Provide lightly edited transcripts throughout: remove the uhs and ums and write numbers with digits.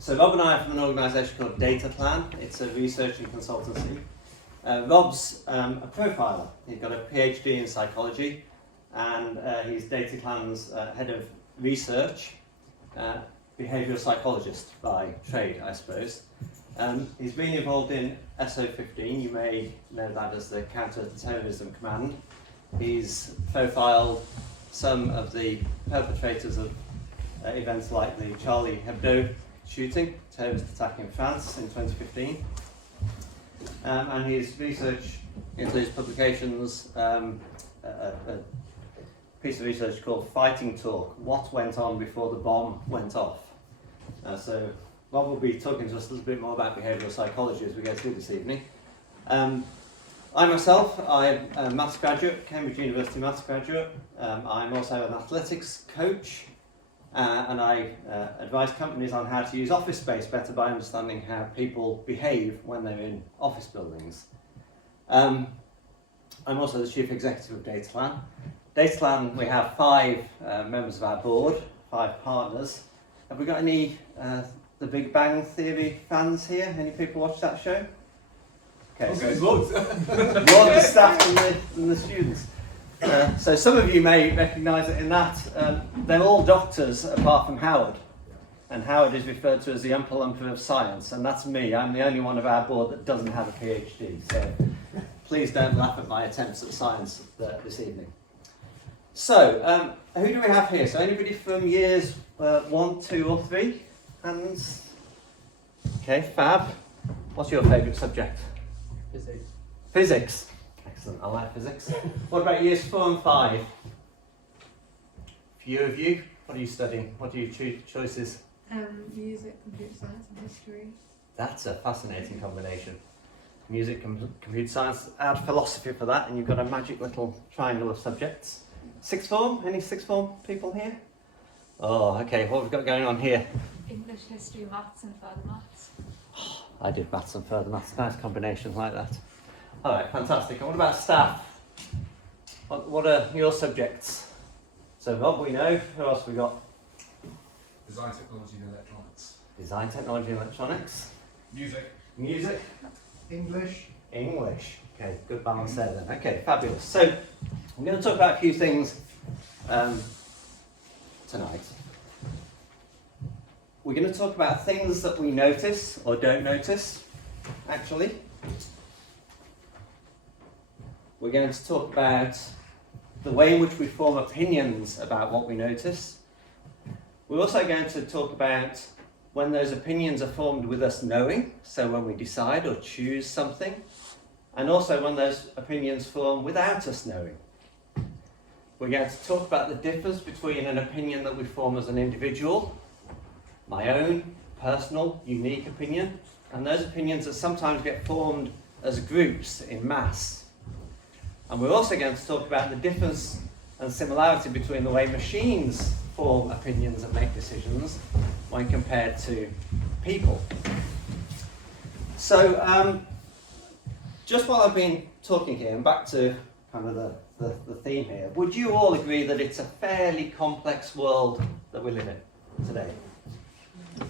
So Rob and I are from an organisation called Data Plan. It's a research and consultancy. Rob's a profiler. He's got a PhD in psychology, and he's Data Plan's head of research, behavioural psychologist by trade, I suppose. He's been involved in SO15. You may know that as the Counter-Terrorism Command. He's profiled some of the perpetrators of events like the Charlie Hebdo shooting, terrorist attack in France in 2015. And his research includes publications, a piece of research called Fighting Talk, What Went On Before the Bomb Went Off. So Rob will be talking to us a little bit more about behavioural psychology as we go through this evening. I myself, I'm a maths graduate, Cambridge University maths graduate. I'm also an athletics coach, and I advise companies on how to use office space better by understanding how people behave when they're in office buildings. I'm also the chief executive of Data Plan. Data Plan, we have 5 members of our board, 5 partners. Have we got any The Big Bang Theory fans here? Any people watch that show? Okay, so more the staff than the students. So some of you may recognise it in that. They're all doctors apart from Howard. And Howard is referred to as the Oompa Loompa of science, and that's me. I'm the only one of our board that doesn't have a PhD. So please don't laugh at my attempts at science this evening. So, who do we have here? So anybody from years 1, 2 or 3? Hands? Okay, fab. What's your favourite subject? Physics. Physics. Excellent, I like physics. What about years 4 and 5? Few of you. What are you studying? What are your choices? Music, computer science and history. That's a fascinating combination. Music, computer science, add philosophy for that and you've got a magic little triangle of subjects. Sixth form? Any sixth form people here? Oh, okay, what have we got going on here? English, history, maths and further maths. I did maths and further maths, nice combination like that. Alright, fantastic. And what about staff? What are your subjects? So Rob, we know. Who else have we got? Design, technology and electronics. Design, technology and electronics. Music. Music. English. English. Okay, good balance there then. Okay, fabulous. So I'm going to talk about a few things tonight. We're going to talk about things that we notice or don't notice, actually. We're going to talk about the way in which we form opinions about what we notice. We're also going to talk about when those opinions are formed with us knowing, so when we decide or choose something, and also when those opinions form without us knowing. We're going to talk about the difference between an opinion that we form as an individual, my own personal, unique opinion, and those opinions that sometimes get formed as groups in mass. And we're also going to talk about the difference and similarity between the way machines form opinions and make decisions when compared to people. So, just while I've been talking here, and back to kind of the theme here, would you all agree that it's a fairly complex world that we live in today?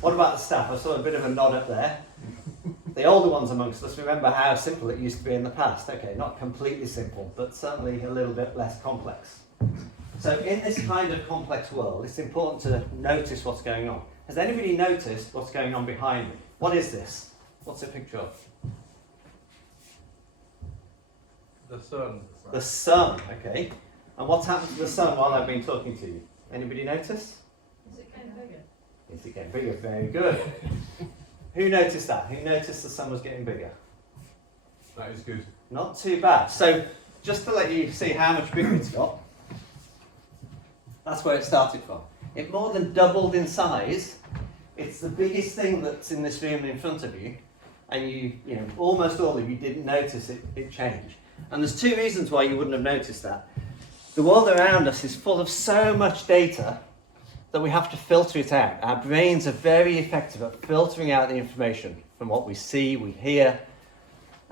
What about the staff? I saw a bit of a nod up there. The older ones amongst us remember how simple it used to be in the past. Okay, not completely simple, but certainly a little bit less complex. So in this kind of complex world, it's important to notice what's going on. Has anybody noticed what's going on behind me? What is this? What's a picture of? The sun. The sun, okay. And what's happened to the sun while I've been talking to you? Anybody notice? Is it getting bigger? Is it getting bigger? Very good. Who noticed that? Who noticed the sun was getting bigger? That is good. Not too bad. So, just to let you see how much bigger it's got, that's where it started from. It more than doubled in size. It's the biggest thing that's in this room in front of you, and you know, almost all of you didn't notice it change. And there's 2 reasons why you wouldn't have noticed that. The world around us is full of so much data that we have to filter it out. Our brains are very effective at filtering out the information from what we see, we hear,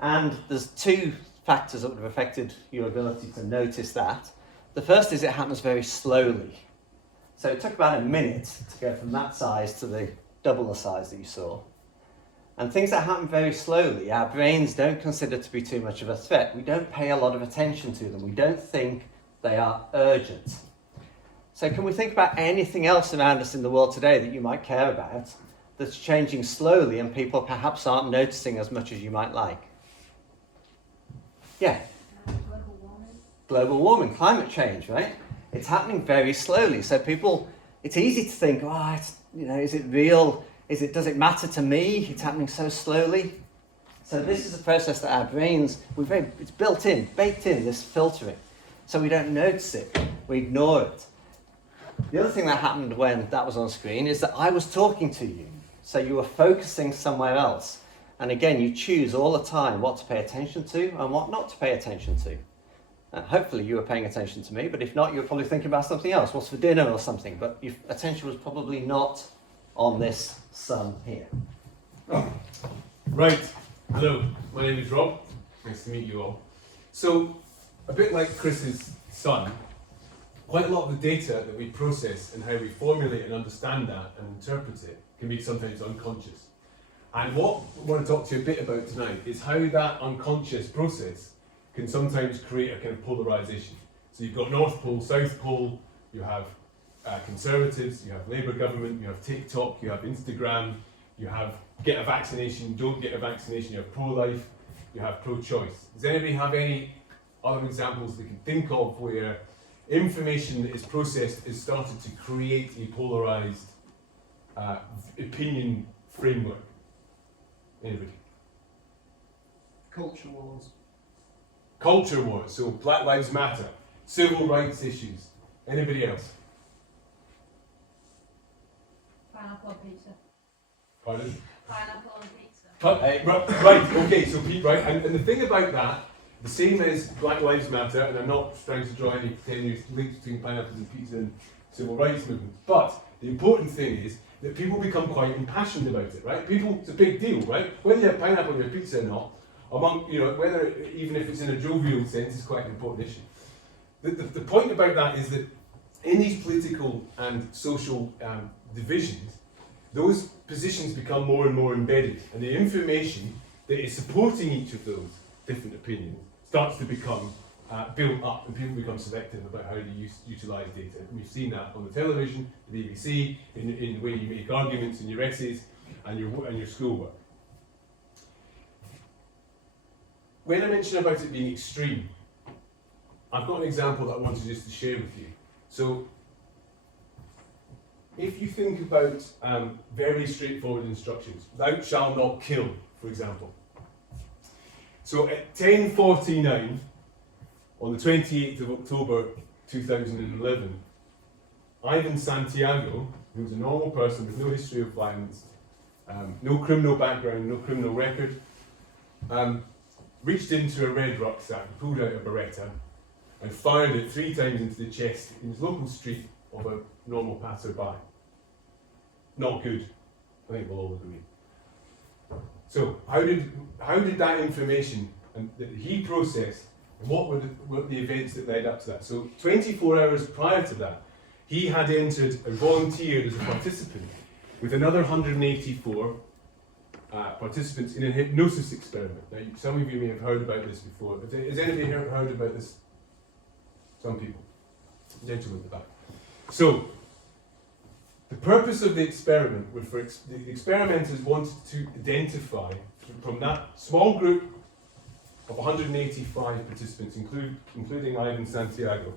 and there's 2 factors that would have affected your ability to notice that. The first is it happens very slowly. So it took about a minute to go from that size to the double the size that you saw. And things that happen very slowly, our brains don't consider to be too much of a threat. We don't pay a lot of attention to them. We don't think they are urgent. So can we think about anything else around us in the world today that you might care about that's changing slowly and people perhaps aren't noticing as much as you might like? Yeah. Global warming. Global warming, climate change, right? It's happening very slowly. So people, it's easy to think, oh, is it real? Does it matter to me? It's happening so slowly. So this is a process that our brains, it's built in, baked in, this filtering. So we don't notice it, we ignore it. The other thing that happened when that was on screen is that I was talking to you. So you were focusing somewhere else. And again, you choose all the time what to pay attention to and what not to pay attention to. Hopefully you were paying attention to me, but if not, you were probably thinking about something else. What's for dinner or something, but your attention was probably not on this sun here. Right, hello, my name is Rob, nice to meet you all. So, a bit like Chris's son, quite a lot of the data that we process and how we formulate and understand that and interpret it can be sometimes unconscious. And what I want to talk to you a bit about tonight is how that unconscious process can sometimes create a kind of polarisation. So you've got North Pole, South Pole, you have Conservatives, you have Labour government, you have TikTok, you have Instagram, you have get a vaccination, don't get a vaccination, you have pro-life, you have pro-choice. Does anybody have any other examples they can think of where information that is processed is started to create a polarised opinion framework? Anybody? Culture wars. Culture wars, so Black Lives Matter, civil rights issues. Anybody else? Pineapple on pizza. Pardon? Pineapple on pizza. Right, okay, so Pete, right, and the thing about that, the same as Black Lives Matter, and I'm not trying to draw any tenuous links between pineapples and pizza and civil rights movements, but the important thing is that people become quite impassioned about it, right? It's a big deal, right? Whether you have pineapple on your pizza or not, whether, even if it's in a jovial sense, is quite an important issue. The point about that is that in these political and social divisions, those positions become more and more embedded, and the information that is supporting each of those different opinions starts to become built up, and people become selective about how they utilise data. And we've seen that on the television, the BBC, in the way you make arguments in your essays and your schoolwork. When I mention about it being extreme, I've got an example that I wanted just to share with you. So, if you think about very straightforward instructions, thou shalt not kill, for example. So at 10:49 on the 28th of October 2011, Ivan Santiago, who's a normal person with no history of violence, no criminal background, no criminal record, reached into a red rucksack, pulled out a Beretta, and fired it 3 times into the chest in his local street of a normal passerby. Not good, I think we'll all agree. So, how did that information that he processed, and what were the events that led up to that? So, 24 hours prior to that, he had entered and volunteered as a participant with another 184 participants in a hypnosis experiment. Now, some of you may have heard about this before. Has anybody here heard about this? Some people. Gentlemen at the back. So, the purpose of the experiment was for the experimenters wanted to identify from that small group of 185 participants, including Ivan Santiago,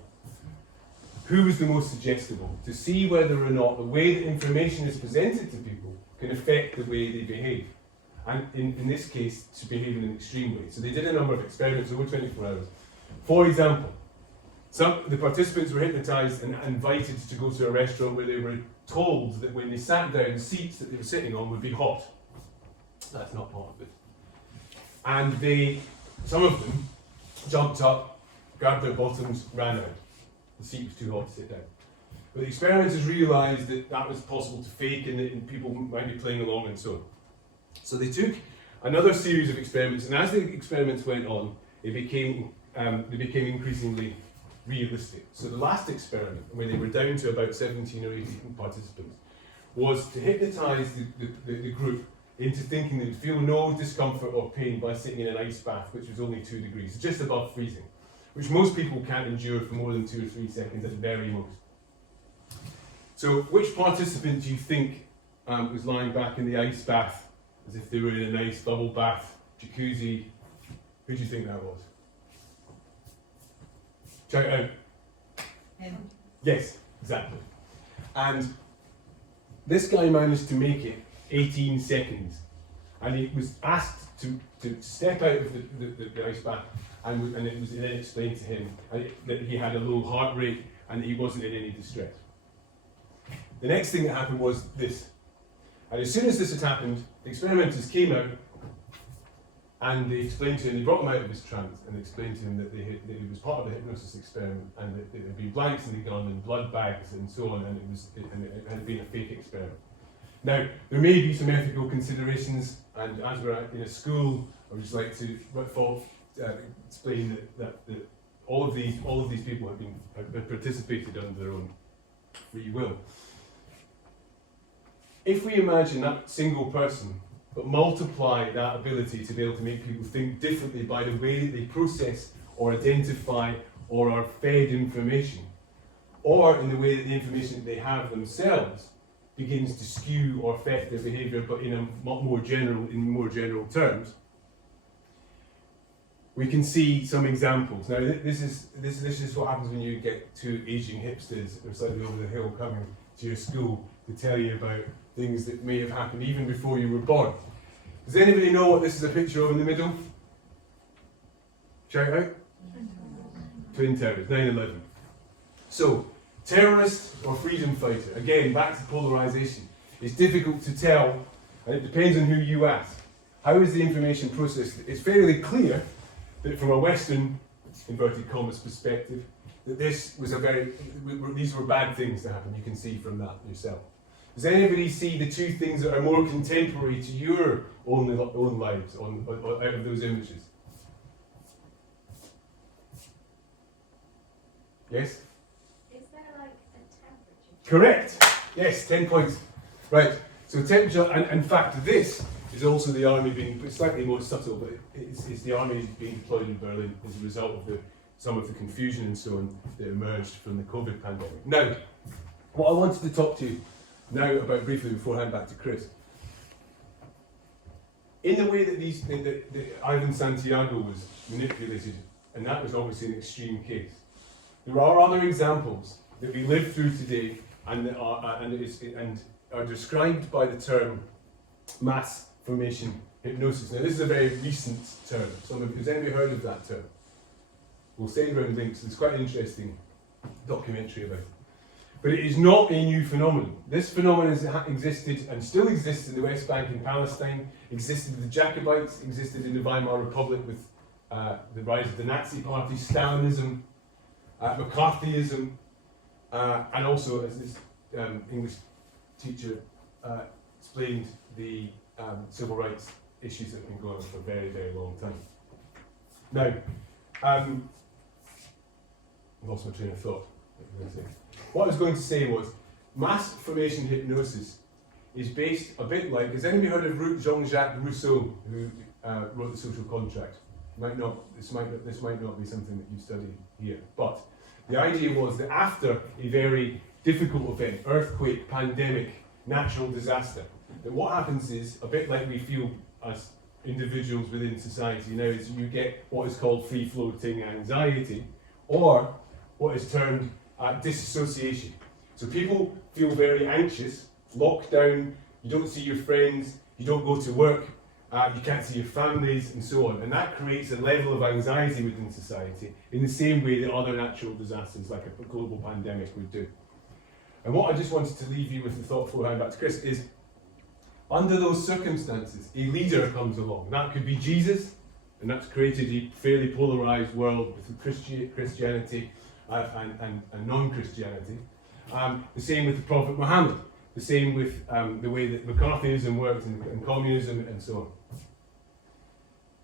who was the most suggestible, to see whether or not the way that information is presented to people can affect the way they behave. And in this case, to behave in an extreme way. So they did a number of experiments over 24 hours. For example, the participants were hypnotised and invited to go to a restaurant where they were told that when they sat down, the seats that they were sitting on would be hot. That's not part of it. And some of them jumped up, grabbed their bottoms, ran out. The seat was too hot to sit down. But the experimenters realised that that was possible to fake and people might be playing along and so on. So they took another series of experiments, and as the experiments went on, they became increasingly realistic. So the last experiment, where they were down to about 17 or 18 participants, was to hypnotise the group into thinking they would feel no discomfort or pain by sitting in an ice bath, which was only 2 degrees, just above freezing, which most people can't endure for more than 2 or 3 seconds at the very most. So, which participant do you think was lying back in the ice bath as if they were in a nice bubble bath, jacuzzi? Who do you think that was? Shout out. Yes, exactly. And this guy managed to make it 18 seconds, and he was asked to step out of the ice bath, and it was then explained to him that he had a low heart rate and that he wasn't in any distress. The next thing that happened was this, and as soon as this had happened, the experimenters came out and they explained to him, they brought him out of his trance and explained to him that he was part of the hypnosis experiment and that there had been blanks in the gun and blood bags and so on, and it had been a fake experiment. Now, there may be some ethical considerations, and as we're in a school, I would just like to explain that all of these people have participated under their own free will. If we imagine that single person, but multiply that ability to be able to make people think differently by the way that they process or identify or are fed information, or in the way that the information that they have themselves begins to skew or affect their behaviour, but in more general terms, we can see some examples. Now, this is what happens when you get 2 Asian hipsters who are slightly over the hill coming to your school to tell you about things that may have happened even before you were born. Does anybody know what this is a picture of in the middle? Shout out. Twin Towers, 9/11. So, terrorist or freedom fighter, again, back to polarisation. It's difficult to tell, and it depends on who you ask. How is the information processed? It's fairly clear that from a Western, inverted commas, perspective, that these were bad things to happen. You can see from that yourself. Does anybody see the 2 things that are more contemporary to your own lives out of those images? Yes? Is there like a temperature? Correct. Yes, 10 points. Right. So temperature, and in fact, this is also the army being slightly more subtle, but it's the army being deployed in Berlin as a result of some of the confusion and so on that emerged from the COVID pandemic. Now, what I wanted to talk to you now about briefly before I hand back to Chris. In the way that that Ivan Santiago was manipulated, and that was obviously an extreme case, there are other examples that we live through today and are described by the term mass formation hypnosis. Now, this is a very recent term. Has anybody heard of that term? We'll send around links. It's quite an interesting documentary about it. But it is not a new phenomenon. This phenomenon has existed and still exists in the West Bank and Palestine, existed with the Jacobites, existed in the Weimar Republic with the rise of the Nazi Party, Stalinism, McCarthyism, and also, as this English teacher explained, the civil rights issues that have been going on for a very, very long time. Now, I've lost my train of thought. What I was going to say was, mass formation hypnosis is based a bit like, has anybody heard of Jean-Jacques Rousseau, who wrote The Social Contract? This might not be something that you study here, but the idea was that after a very difficult event, earthquake, pandemic, natural disaster, that what happens is, a bit like we feel as individuals within society now, is you get what is called free-floating anxiety, or what is termed disassociation. So people feel very anxious, locked down, you don't see your friends, you don't go to work, you can't see your families, and so on. And that creates a level of anxiety within society in the same way that other natural disasters like a global pandemic would do. And what I just wanted to leave you with the thought before I hand back to Chris is, under those circumstances, a leader comes along. That could be Jesus, and that's created a fairly polarised world with Christianity and non-Christianity. The same with the Prophet Muhammad. The same with the way that McCarthyism works and communism and so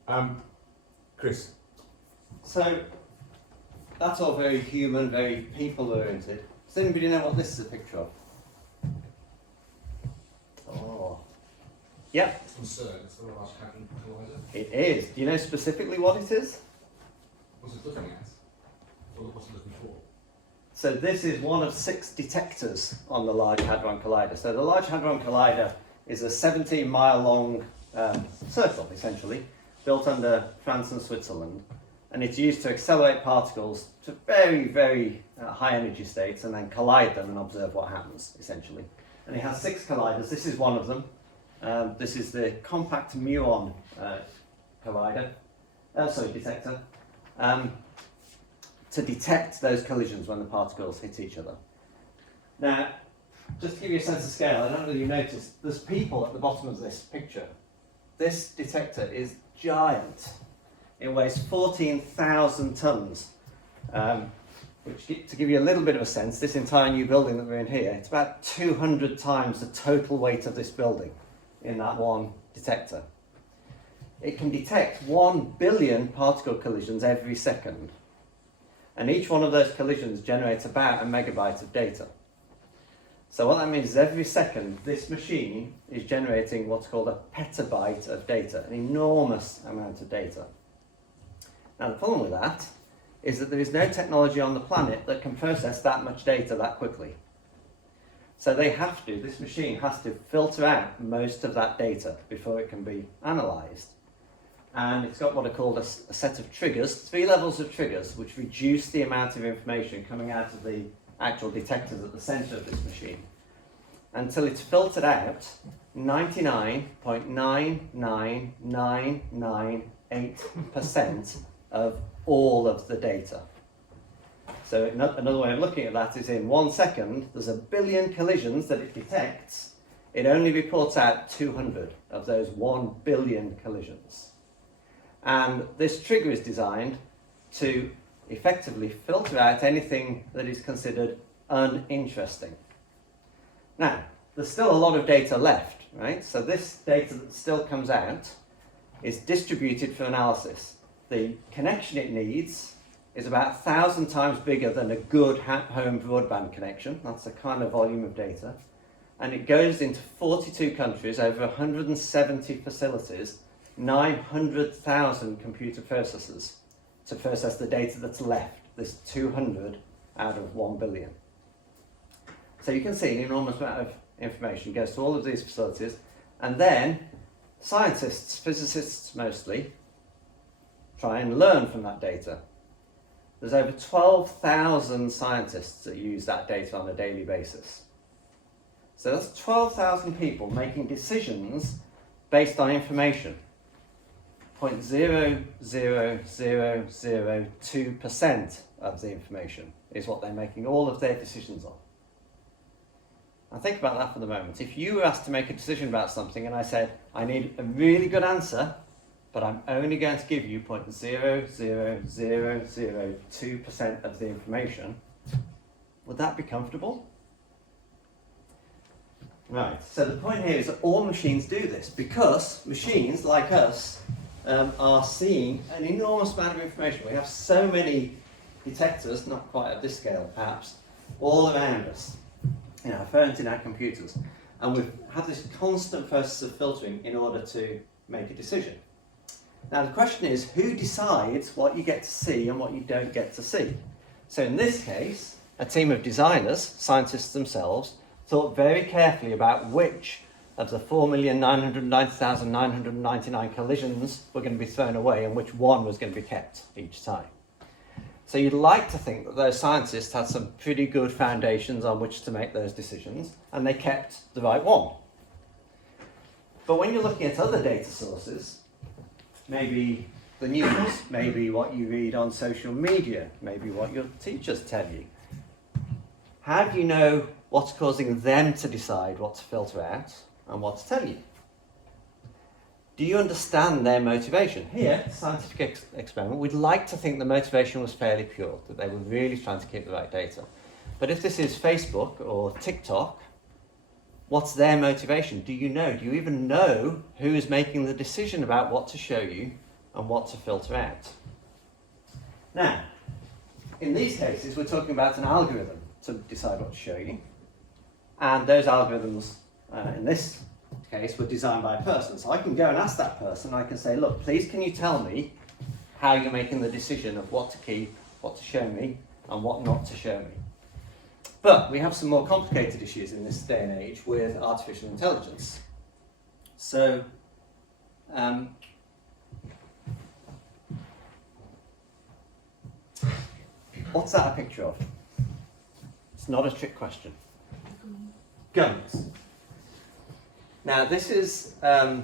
on. Chris. So, that's all very human, very people-oriented. Does anybody know what this is a picture of? Oh. Yep, It's from CERN, it's the Large Hadron Collider. it is. Do you know specifically what it is? What's it looking at? Or what's it looking for? So this is one of 6 detectors on the Large Hadron Collider. So the Large Hadron Collider is a 17-mile long circle, essentially, built under France and Switzerland. And it's used to accelerate particles to very, very high energy states and then collide them and observe what happens, essentially. And it has 6 colliders. This is one of them. This is the compact muon detector. To detect those collisions when the particles hit each other. Now, just to give you a sense of scale, I don't know if you noticed, there's people at the bottom of this picture. This detector is giant. It weighs 14,000 tons, which, to give you a little bit of a sense, this entire new building that we're in here, it's about 200 times the total weight of this building in that one detector. It can detect 1 billion particle collisions every second. And each one of those collisions generates about a megabyte of data. So what that means is every second, this machine is generating what's called a petabyte of data, an enormous amount of data. Now the problem with that is that there is no technology on the planet that can process that much data that quickly. So this machine has to filter out most of that data before it can be analysed. And it's got what are called a set of triggers, 3 levels of triggers, which reduce the amount of information coming out of the actual detectors at the centre of this machine, until it's filtered out 99.99998% of all of the data. So another way of looking at that is in 1 second, there's 1 billion collisions that it detects. It only reports out 200 of those 1 billion collisions. And this trigger is designed to effectively filter out anything that is considered uninteresting. Now, there's still a lot of data left, right? So this data that still comes out is distributed for analysis. The connection it needs is about 1,000 times bigger than a good home broadband connection. That's the kind of volume of data. And it goes into 42 countries, over 170 facilities, 900,000 computer processors to process the data that's left, this 200 out of 1 billion. So you can see an enormous amount of information goes to all of these facilities, and then scientists, physicists mostly, try and learn from that data. There's over 12,000 scientists that use that data on a daily basis. So that's 12,000 people making decisions based on information. 0.00002% of the information is what they're making all of their decisions on. Now think about that for the moment. If you were asked to make a decision about something and I said, I need a really good answer, but I'm only going to give you 0.00002% of the information, would that be comfortable? Right, so the point here is that all machines do this because machines, like us, are seeing an enormous amount of information. We have so many detectors, not quite at this scale perhaps, all around us, in our phones, in our computers, and we have this constant process of filtering in order to make a decision. Now the question is, who decides what you get to see and what you don't get to see? So in this case, a team of designers, scientists themselves, thought very carefully about which of the 4,990,999 collisions were going to be thrown away and which one was going to be kept each time. So you'd like to think that those scientists had some pretty good foundations on which to make those decisions, and they kept the right one. But when you're looking at other data sources, maybe the news, maybe what you read on social media, maybe what your teachers tell you, how do you know what's causing them to decide what to filter out and what to tell you? Do you understand their motivation? Here, scientific experiment, we'd like to think the motivation was fairly pure, that they were really trying to keep the right data. But if this is Facebook or TikTok, what's their motivation? Do you know? Do you even know who is making the decision about what to show you and what to filter out? Now, in these cases, we're talking about an algorithm to decide what to show you. And those algorithms, in this case were designed by a person. So I can go and ask that person, I can say, look, please can you tell me how you're making the decision of what to keep, what to show me, and what not to show me. But we have some more complicated issues in this day and age with artificial intelligence. So, what's that a picture of? It's not a trick question. Guns. Now, this is a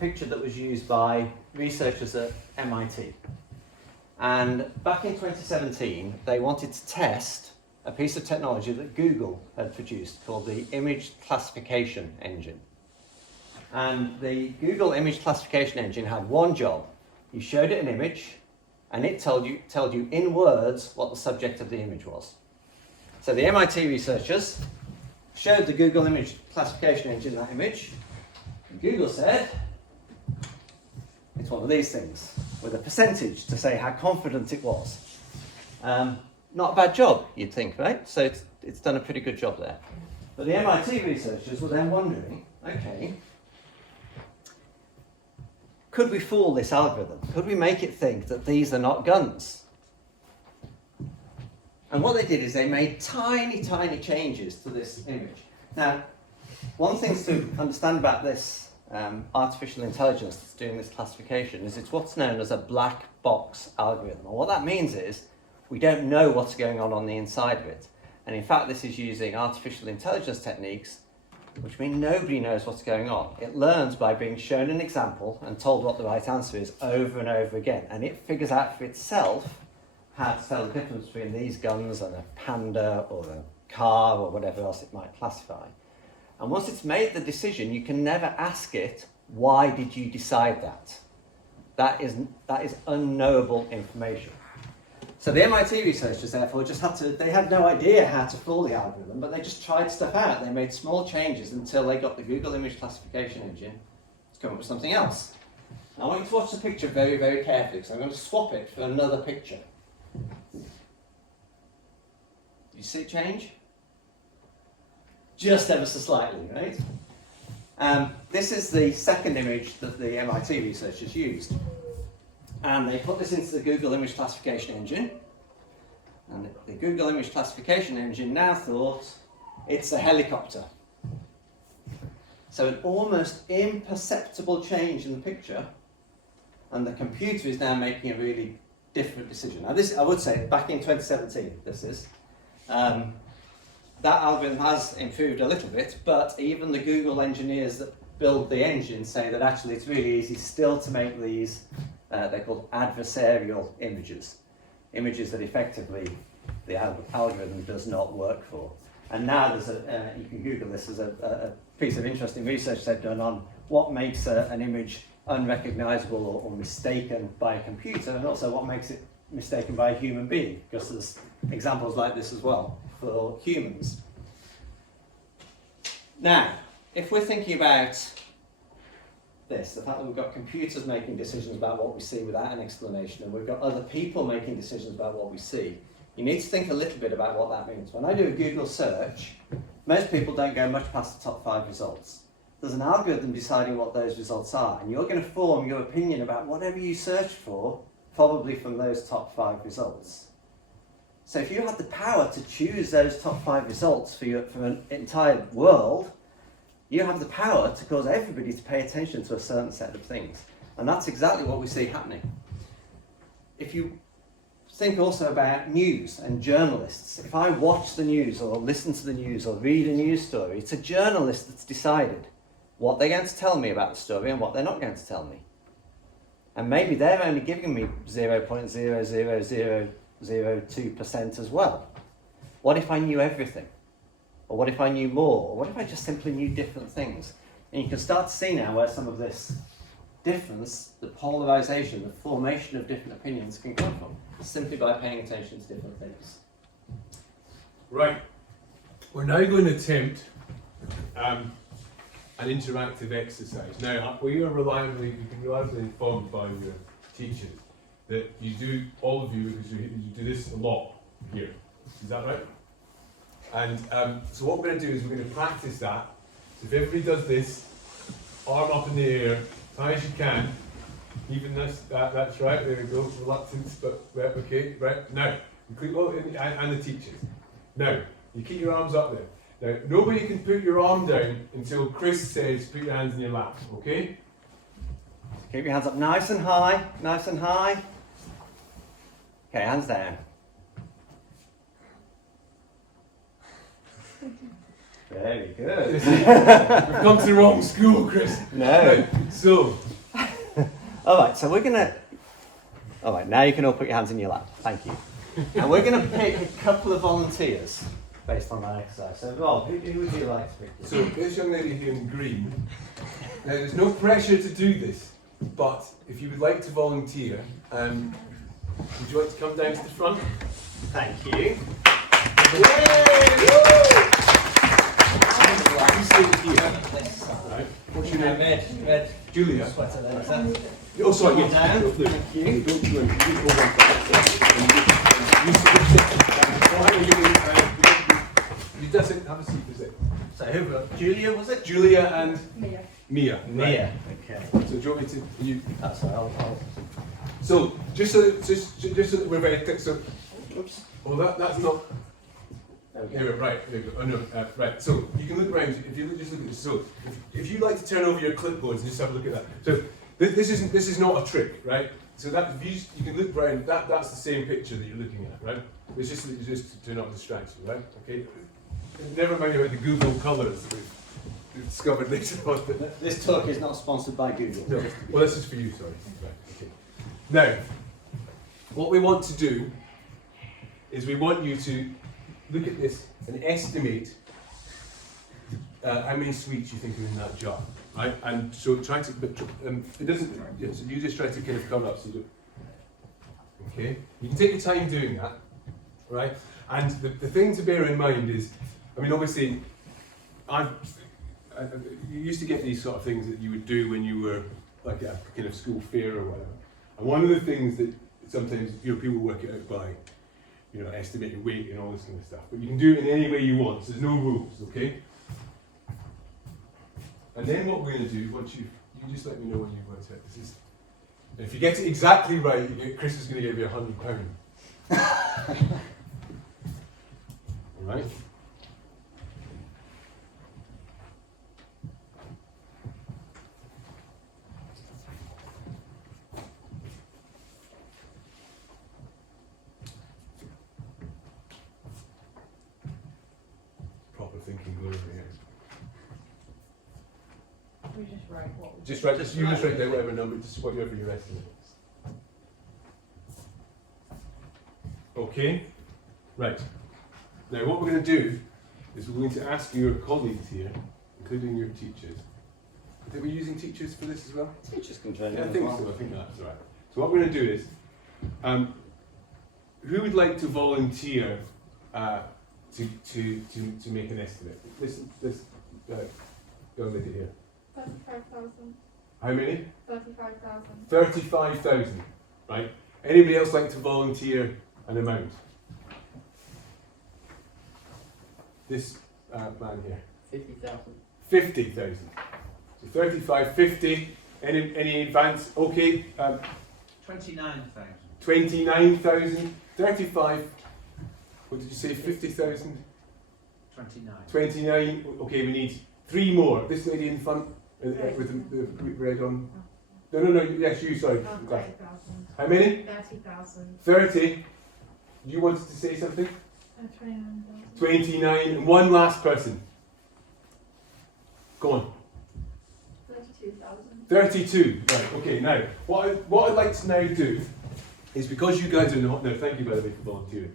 picture that was used by researchers at MIT. And back in 2017, they wanted to test a piece of technology that Google had produced called the image classification engine. And the Google image classification engine had one job. You showed it an image, and it told you in words what the subject of the image was. So the MIT researchers showed the Google image classification engine that image, and Google said, it's one of these things, with a percentage to say how confident it was. Not a bad job, you'd think, right? So it's done a pretty good job there. But the MIT researchers were then wondering, okay, could we fool this algorithm? Could we make it think that these are not guns? And what they did is they made tiny, tiny changes to this image. Now, one thing to understand about this artificial intelligence that's doing this classification is it's what's known as a black box algorithm. And what that means is we don't know what's going on the inside of it. And in fact, this is using artificial intelligence techniques, which mean nobody knows what's going on. It learns by being shown an example and told what the right answer is over and over again. And it figures out for itself how to tell the difference between these guns and a panda or a car or whatever else it might classify. And once it's made the decision, you can never ask it, why did you decide that? That is unknowable information. So the MIT researchers, therefore, they had no idea how to fool the algorithm, but they just tried stuff out. They made small changes until they got the Google image classification engine to come up with something else. Now, I want you to watch the picture very, very carefully, because I'm going to swap it for another picture. You see it change? Just ever so slightly, right? This is the second image that the MIT researchers used. And they put this into the Google image classification engine. And the Google image classification engine now thought it's a helicopter. So an almost imperceptible change in the picture, and the computer is now making a really different decision. Now this, I would say, back in 2017, this is. That algorithm has improved a little bit, but even the Google engineers that build the engine say that actually it's really easy still to make these, they're called adversarial images. Images that effectively the algorithm does not work for. And now there's you can Google this, there's a piece of interesting research they've done on what makes an image unrecognizable or mistaken by a computer, and also what makes it mistaken by a human being, because there's examples like this as well for humans. Now, if we're thinking about this, the fact that we've got computers making decisions about what we see without an explanation, and we've got other people making decisions about what we see, you need to think a little bit about what that means. When I do a Google search, most people don't go much past the top 5 results. There's an algorithm deciding what those results are, and you're going to form your opinion about whatever you search for, probably from those top 5 results. So if you had the power to choose those top 5 results for an entire world, you have the power to cause everybody to pay attention to a certain set of things. And that's exactly what we see happening. If you think also about news and journalists, if I watch the news or listen to the news or read a news story, it's a journalist that's decided what they're going to tell me about the story and what they're not going to tell me. And maybe they're only giving me 0.00002% as well. What if I knew everything? Or what if I knew more? Or what if I just simply knew different things? And you can start to see now where some of this difference, the polarization, the formation of different opinions can come from, simply by paying attention to different things. Right. We're now going to attempt an interactive exercise. Now, we are you can be reliably informed by your teachers that you do, all of you, because you do this a lot here. Is that right? And so what we're going to do is we're going to practice that. So if everybody does this arm up in the air, high as you can. Even this, that's right, there we go, reluctance, but right, okay, right, now, include, and the teachers. Now, you keep your arms up there. Now, nobody can put your arm down until Chris says put your hands in your lap, okay? Keep your hands up nice and high, nice and high. Okay, hands down. Very good. We've come to the wrong school, Chris. No. Right, so, Alright, so we're gonna. Alright, now you can all put your hands in your lap. Thank you. And we're gonna pick a couple of volunteers based on that exercise. So, Rob, who would you like to pick? so this young lady here in green, now there's no pressure to do this, but if you would like to volunteer, would you like to come down to the front? Thank you. You sit here. Right. What's your name? Red. Julia. Sweater there, is that? Oh, sorry, Come yeah. down. No, Thank you. Don't do anything. You go one back. You just sit, have a seat, is it? So who? Julia, was it? Julia and Mia. Mia. Mia. Okay. Right. So do you want me to? You. That's right. I'll. So just so that we're very clear. So, Oops. well, that's not. There we There we go. go. Right. There we go. Oh no. Right. So you can look around. If you look, just look at this. So if you like to turn over your clipboards and just have a look at that. So this is not a trick, right? So that if you can look around. That's the same picture that you're looking at, right? It's just to not distract you, right? Okay. Never mind about the Google colours that we've discovered later on. But This talk is not sponsored by Google. no. Well, this is for you. Sorry. Right. Okay. Now, what we want to do is we want you to look at this and estimate how many sweets you think are in that jar, right? And so try to, but it doesn't, yeah, so you just try to kind of cover up so you do. Okay? You can take your time doing that, right? And the thing to bear in mind is, I mean, obviously, you used to get these sort of things that you would do when you were like at a kind of school fair or whatever. And one of the things that sometimes people work it out by, estimate your weight and all this kind of stuff. But you can do it in any way you want. So there's no rules, okay? And then what we're going to do, once you just let me know when you've worked out. This is, if you get it exactly right, Chris is going to give you £100. All right? Proper thinking glory here. We just write what we Just write down whatever number, just whatever your estimate is. Okay? Right. Now what we're going to do is we're going to ask your colleagues here, including your teachers. I think we're using teachers for this as well? Teachers can join Yeah, I in think as so. well. I think that's right. So what we're going to do is, who would like to volunteer to make an estimate? This young lady here. 35,000. How many? 35,000. 35,000. Right. Anybody else like to volunteer an amount? This man here. 50,000. 50,000. So 35, 50. Any advance? Okay. 29,000. 29,000. 35. What did you say? 50,000. 29. 29. Okay, we need 3 more. This lady in front with the red on. No. Yes, you. Sorry. 30,000. How many? 30,000. 30. You wanted to say something? 29,000. 29. And one last person. Go on. 32,000. 32. Right. Okay. Now, what I'd like to now do is, because you guys are not. No, thank you by the way for volunteering.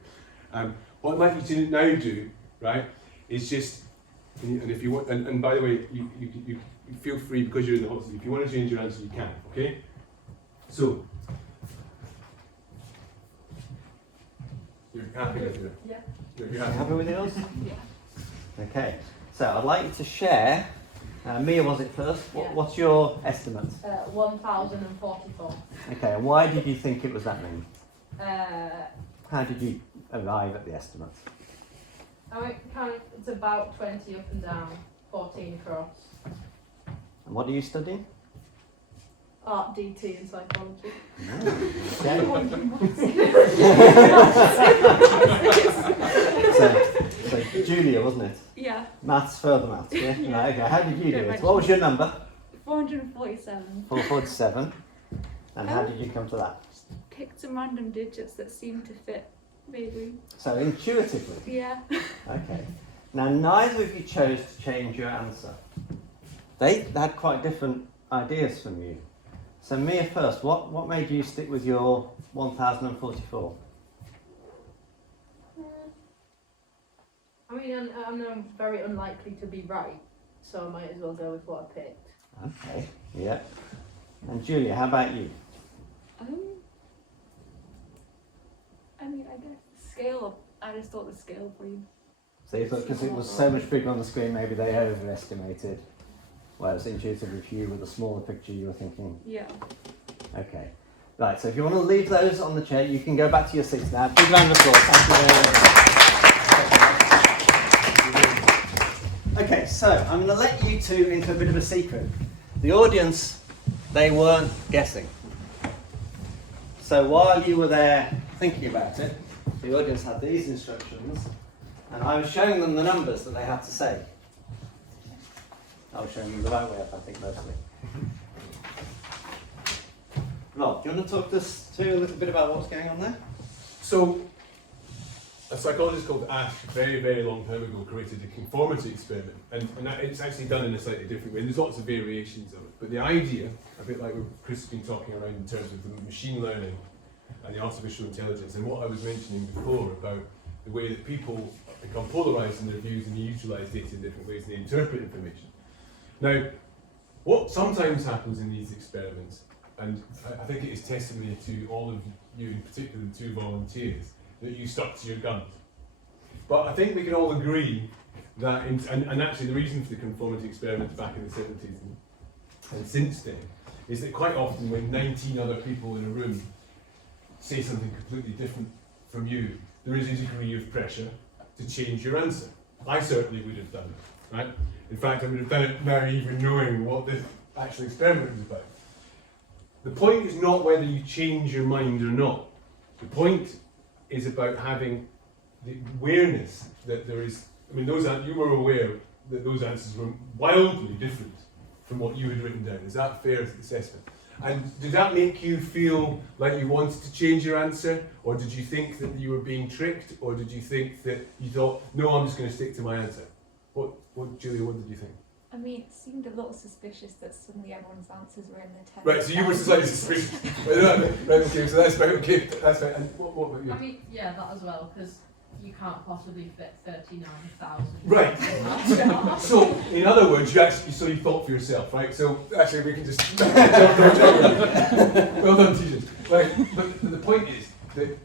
What I'd like you to now do, right, is just. And if you want, and by the way, you feel free, because you're in the hot seat. If you want to change your answer, you can. Okay. So. You're happy with it? Yeah. You're Happy happy. with yours? Yeah. Okay. So I'd like you to share. Mia, was it first? Yeah. What's your estimate? 1,044. Okay. And why did you think it was that many? Uh, How did you arrive at the estimate? I mean, it's about 20 up and down, 14 across. And what are you studying? Art, DT and psychology. So Julia, wasn't it? Yeah, Maths, further maths, yeah? Yeah. Right, okay, how did you do Don't it? What was your number? 447. 447. And how did you come to that? Picked some random digits that seemed to fit, maybe. So intuitively. Yeah. Okay. Now neither of you chose to change your answer. They had quite different ideas from you. So Mia first, what made you stick with your 1044? I mean, I'm very unlikely to be right, so I might as well go with what I picked. Okay, yeah. And Julia, how about you? I mean, I guess scale. I just thought the scale point. So you thought because it was so much bigger on the screen, maybe they overestimated. Whereas intuitively for you, with a smaller picture, you were thinking, Yeah. okay. Right, so if you want to leave those on the chair, you can go back to your seats now. Big round of applause. Thank you very much. Okay, so I'm going to let you two into a bit of a secret. The audience, they weren't guessing. So while you were there thinking about it, the audience had these instructions, and I was showing them the numbers that they had to say. I was showing them the right way up, I think, mostly. Rob, do you want to talk us through a little bit about what's going on there? So, a psychologist called Ash, very, very long time ago, created a conformity experiment, and it's actually done in a slightly different way. There's lots of variations of it, but the idea, a bit like what Chris has been talking around in terms of the machine learning and the artificial intelligence, and what I was mentioning before about the way that people become polarised in their views and they utilise data in different ways and they interpret information. Now, what sometimes happens in these experiments, and I think it is testimony to all of you, in particular the two volunteers, that you stuck to your guns. But I think we can all agree that, and actually the reason for the conformity experiments back in the 70s and since then, is that quite often when 19 other people in a room say something completely different from you, there is a degree of pressure to change your answer. I certainly would have done it, right? In fact, I would have done it without even knowing what this actual experiment was about. The point is not whether you change your mind or not. The point is about having the awareness that there is, I mean, you were aware that those answers were wildly different from what you had written down. Is that a fair assessment? And did that make you feel like you wanted to change your answer? Or did you think that you were being tricked? Or did you think that you thought, no, I'm just going to stick to my answer? Julia, what did you think? I mean, it seemed a little suspicious that suddenly everyone's answers were in the 10. Right, so you were slightly suspicious. Right, okay, so that's fine, okay, that's fine. And what about you? I mean, yeah, that as well, because you can't possibly fit 39,000. Right. So, in other words, you thought for yourself, right? So, actually, we can just... Well done, teachers. Right, but the point is that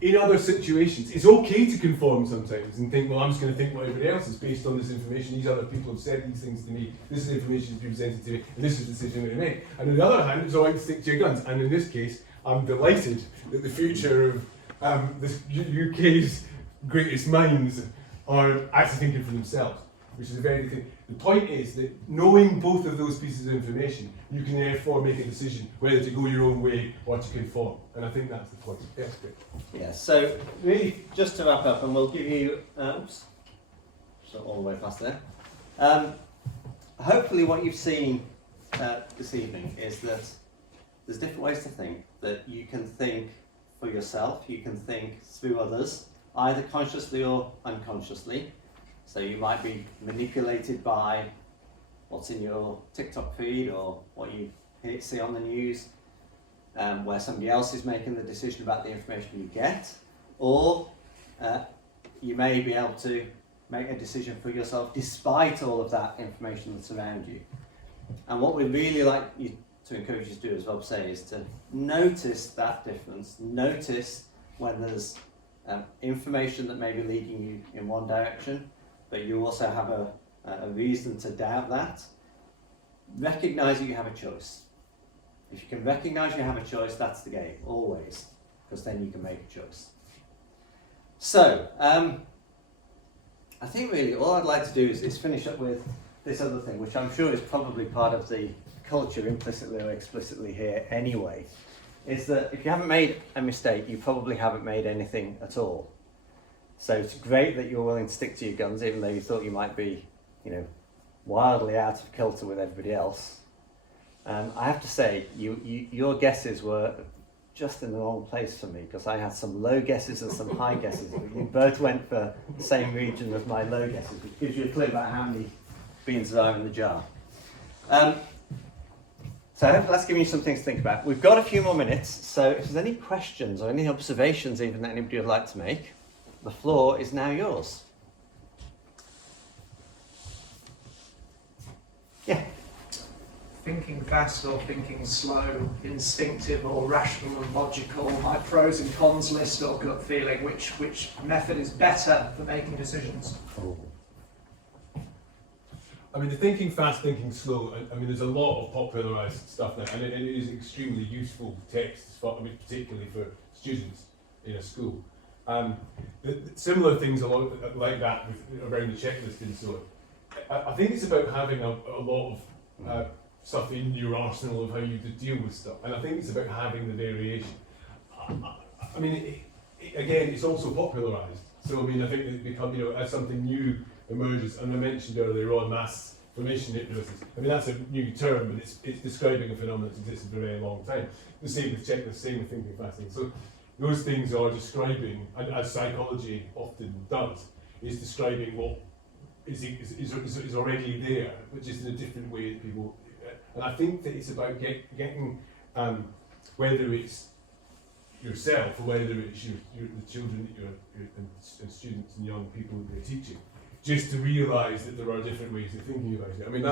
in other situations, it's okay to conform sometimes and think, well, I'm just going to think what everybody else is based on this information. These other people have said these things to me. This is information that's been presented to me, and this is the decision I'm going to make. And on the other hand, it's all right to stick to your guns. And in this case, I'm delighted that the future of the UK's greatest minds are actually thinking for themselves, which is a very good thing. The point is that knowing both of those pieces of information, you can therefore make a decision whether to go your own way or to conform. And I think that's the point. Yes, great. Yeah, so really just to wrap up, and we'll give you, oops, not all the way past there. Hopefully what you've seen this evening is that there's different ways to think, that you can think for yourself, you can think through others, either consciously or unconsciously. So you might be manipulated by what's in your TikTok feed or what you see on the news, where somebody else is making the decision about the information you get, or you may be able to make a decision for yourself despite all of that information that's around you. And what we really like you to encourage you to do, as Rob said, is to notice that difference, notice when there's information that may be leading you in one direction, but you also have a reason to doubt that. Recognise that you have a choice. If you can recognise you have a choice, that's the game, always, because then you can make a choice. So, I think really all I'd like to do is finish up with this other thing, which I'm sure is probably part of the culture implicitly or explicitly here anyway, is that if you haven't made a mistake, you probably haven't made anything at all. So it's great that you're willing to stick to your guns, even though you thought you might be, wildly out of kilter with everybody else. I have to say, your guesses were just in the wrong place for me, because I had some low guesses and some high guesses. You both went for the same region as my low guesses, which gives you a clue about how many beans there are in the jar. So let's give you some things to think about. We've got a few more minutes, so if there's any questions or any observations even that anybody would like to make, the floor is now yours. Yeah. Thinking fast or thinking slow, instinctive or rational and logical, my pros and cons list or gut feeling, which method is better for making decisions? I mean, the thinking fast, thinking slow, I mean, there's a lot of popularised stuff now, and it is extremely useful text, particularly for students in a school. Similar things like that around the checklist and so on. I think it's about having a lot of stuff in your arsenal of how you deal with stuff, and I think it's about having the variation. I mean, again, it's also popularised. So I mean, I think it becomes, as something new emerges, and I mentioned earlier on mass formation hypnosis. I mean, that's a new term, but it's describing a phenomenon that's existed for a very long time. The same with checklists, same with thinking fasting. So those things are describing, and as psychology often does, is describing what is already there, but just in a different way that people. And I think that it's about getting, whether it's yourself or whether it's the children that and students and young people that you're teaching, just to realise that there are different ways of thinking about it. I mean,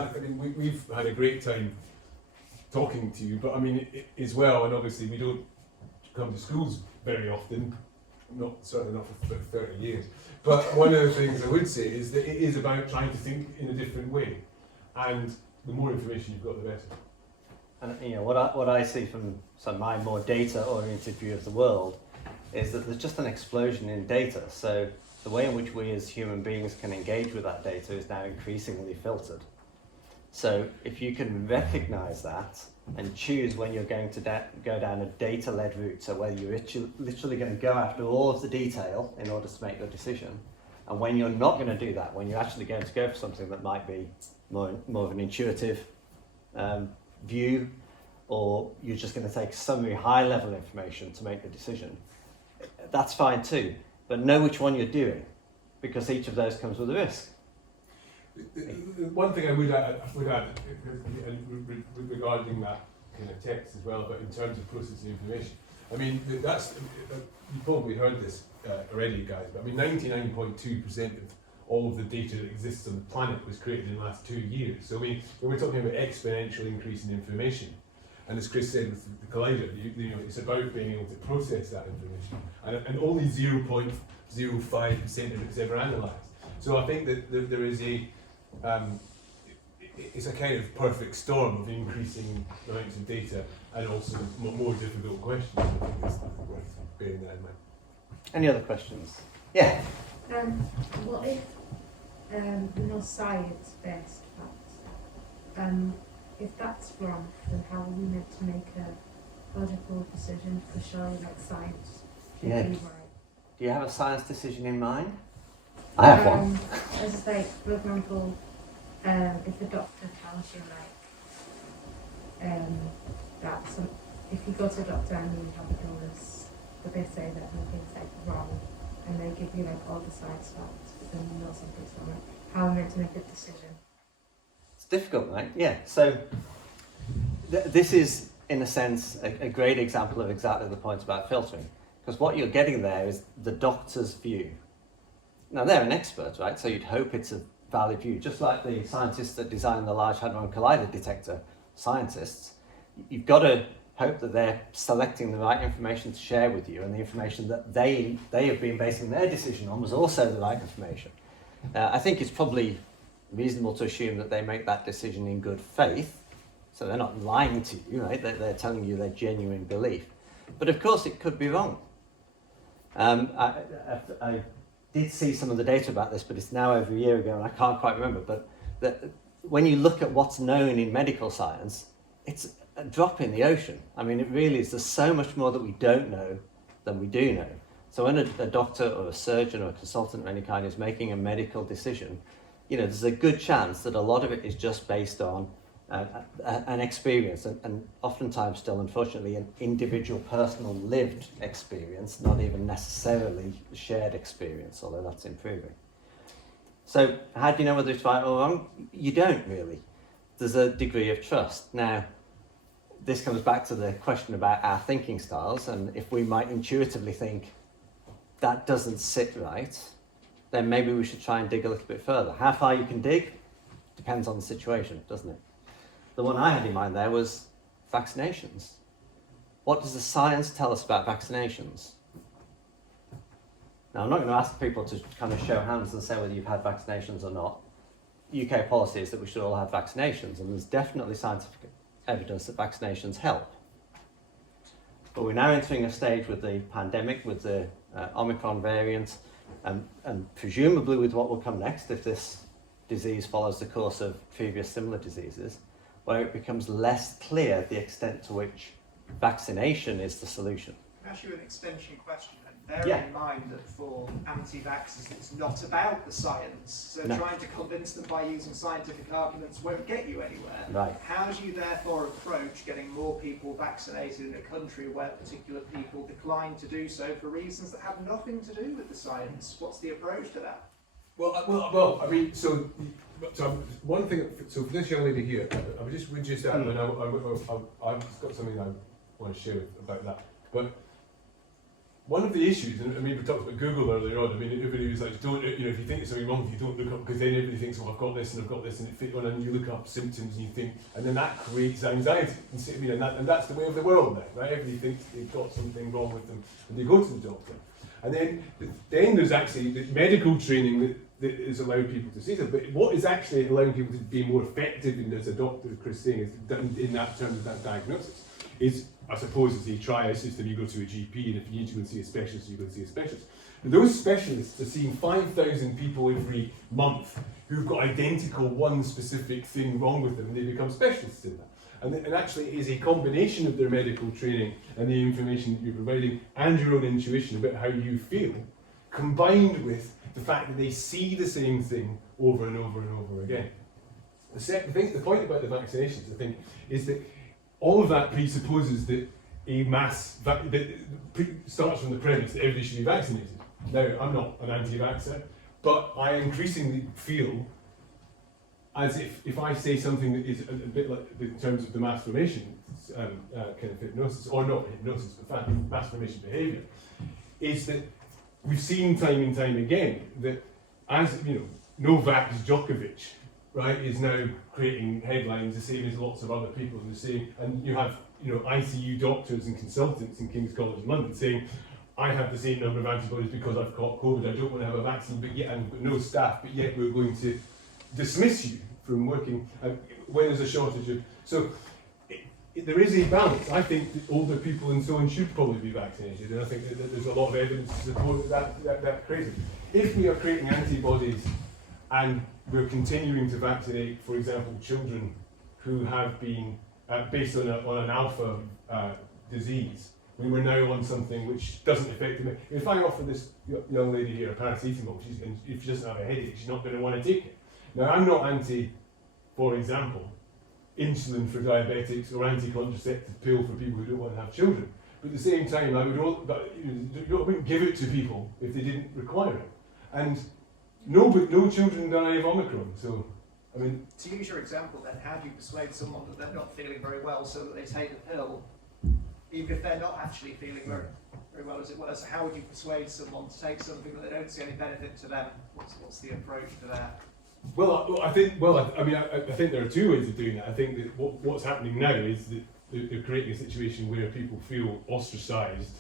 we've had a great time talking to you, but I mean, as well, and obviously we don't come to schools very often, certainly not for 30 years. But one of the things I would say is that it is about trying to think in a different way, and the more information you've got, the better. And what I see from my more data-oriented view of the world is that there's just an explosion in data. So the way in which we as human beings can engage with that data is now increasingly filtered. So if you can recognise that and choose when you're going to go down a data-led route, so whether you're literally going to go after all of the detail in order to make your decision, and when you're not going to do that, when you're actually going to go for something that might be more of an intuitive view, or you're just going to take summary high-level information to make the decision, that's fine too. But know which one you're doing, because each of those comes with a risk. One thing I would add regarding that kind of text as well, but in terms of processing information, I mean, that's, you probably heard this already, guys, but I mean, 99.2% of all of the data that exists on the planet was created in the last 2 years. So when we're talking about exponential increase in information, and as Chris said with the collider, it's about being able to process that information, and only 0.05% of it is ever analysed. So I think that there is it's a kind of perfect storm of increasing amounts of data and also more difficult questions. I think it's worth bearing that in mind. Any other questions? Yeah. What if science-based facts? If that's wrong, then how are we meant to make a logical decision for surely science should Yeah. be right? Do you have a science decision in mind? I have one. As for example, if the doctor tells you if you go to a doctor and you have an illness, but they say that nothing's wrong, and they give you all the science facts, but then you know something's wrong, how am I meant to make a decision? It's difficult, right? Yeah. So this is, in a sense, a great example of exactly the point about filtering, because what you're getting there is the doctor's view. Now, they're an expert, right? So you'd hope it's a valid view. Just like the scientists that designed the Large Hadron Collider detector, scientists, you've got to hope that they're selecting the right information to share with you, and the information that they have been basing their decision on was also the right information. I think it's probably reasonable to assume that they make that decision in good faith, so they're not lying to you, right? They're telling you their genuine belief. But of course it could be wrong. I did see some of the data about this, but it's now over a year ago and I can't quite remember, but when you look at what's known in medical science, it's a drop in the ocean. I mean, it really is. There's so much more that we don't know than we do know. So when a doctor or a surgeon or a consultant of any kind is making a medical decision, you know, there's a good chance that a lot of it is just based on an experience, and oftentimes still, unfortunately, an individual, personal, lived experience, not even necessarily shared experience, although that's improving. So how do you know whether it's right or wrong? You don't really. There's a degree of trust. Now, this comes back to the question about our thinking styles, and if we might intuitively think that doesn't sit right, then maybe we should try and dig a little bit further. How far you can dig depends on the situation, doesn't it? The one I had in mind there was vaccinations. What does the science tell us about vaccinations? Now, I'm not going to ask people to kind of show hands and say whether you've had vaccinations or not. UK policy is that we should all have vaccinations, and there's definitely scientific evidence that vaccinations help. But we're now entering a stage with the pandemic, with the Omicron variant, and presumably with what will come next if this disease follows the course of previous similar diseases, where it becomes less clear the extent to which vaccination is the solution. Can I ask you an extension question? Bear in mind that for anti-vaxxers, it's not about the science. So trying to convince them by using scientific arguments won't get you anywhere. Right. How do you therefore approach getting more people vaccinated in a country where particular people decline to do so for reasons that have nothing to do with the science? What's the approach to that? Well, I mean, so one thing, so for this young lady here, I would just add, and I've got something I want to share about that. But one of the issues, and I mean, we talked about Google earlier on. I mean, everybody was like, don't, you know, if you think there's something wrong with you, don't look up, because then everybody thinks, well, I've got this and I've got this, and it fit on, and you look up symptoms and you think, and then that creates anxiety. And that's the way of the world now, right? Everybody thinks they've got something wrong with them, and they go to the doctor. And then there's actually the medical training that is allowing people to see that. But what is actually allowing people to be more effective in, as a doctor, Chris saying, is in that terms of that diagnosis, is, I suppose, it's a triage system. You go to a GP, and if you need to go and see a specialist, you go and see a specialist. And those specialists are seeing 5,000 people every month who've got identical one specific thing wrong with them, and they become specialists in that. And actually it is a combination of their medical training and the information that you're providing and your own intuition about how you feel, combined with the fact that they see the same thing over and over and over again. The point about the vaccinations, I think, is that all of that presupposes that a mass, that starts from the premise that everybody should be vaccinated. Now, I'm not an anti-vaxxer, but I increasingly feel as if I say something that is a bit like, in terms of the mass formation kind of hypnosis, or not hypnosis, but mass formation behaviour, is that we've seen time and time again that, as you know, Novak Djokovic, right, is now creating headlines the same as lots of other people in the same, and you have, you know, ICU doctors and consultants in King's College London saying, I have the same number of antibodies because I've caught COVID, I don't want to have a vaccine, but yet I've got no staff, but yet we're going to dismiss you from working when there's a shortage of. So there is a balance. I think that older people and so on should probably be vaccinated, and I think that there's a lot of evidence to support that crazy. If we are creating antibodies and we're continuing to vaccinate, for example, children who have been based on an alpha disease, when we're now on something which doesn't affect them. If I offer this young lady here a paracetamol, and if she doesn't have a headache, she's not going to want to take it. Now, I'm not anti, for example, insulin for diabetics or anti-contraceptive pill for people who don't want to have children. But at the same time, I wouldn't give it to people if they didn't require it. And no children die of Omicron. So, I mean, to use your example, then, how do you persuade someone that they're not feeling very well so that they take the pill, even if they're not actually feeling very well, as it were? So how would you persuade someone to take something that they don't see any benefit to them? What's the approach to that? Well, I think there are two ways of doing that. I think that what's happening now is that they're creating a situation where people feel ostracised.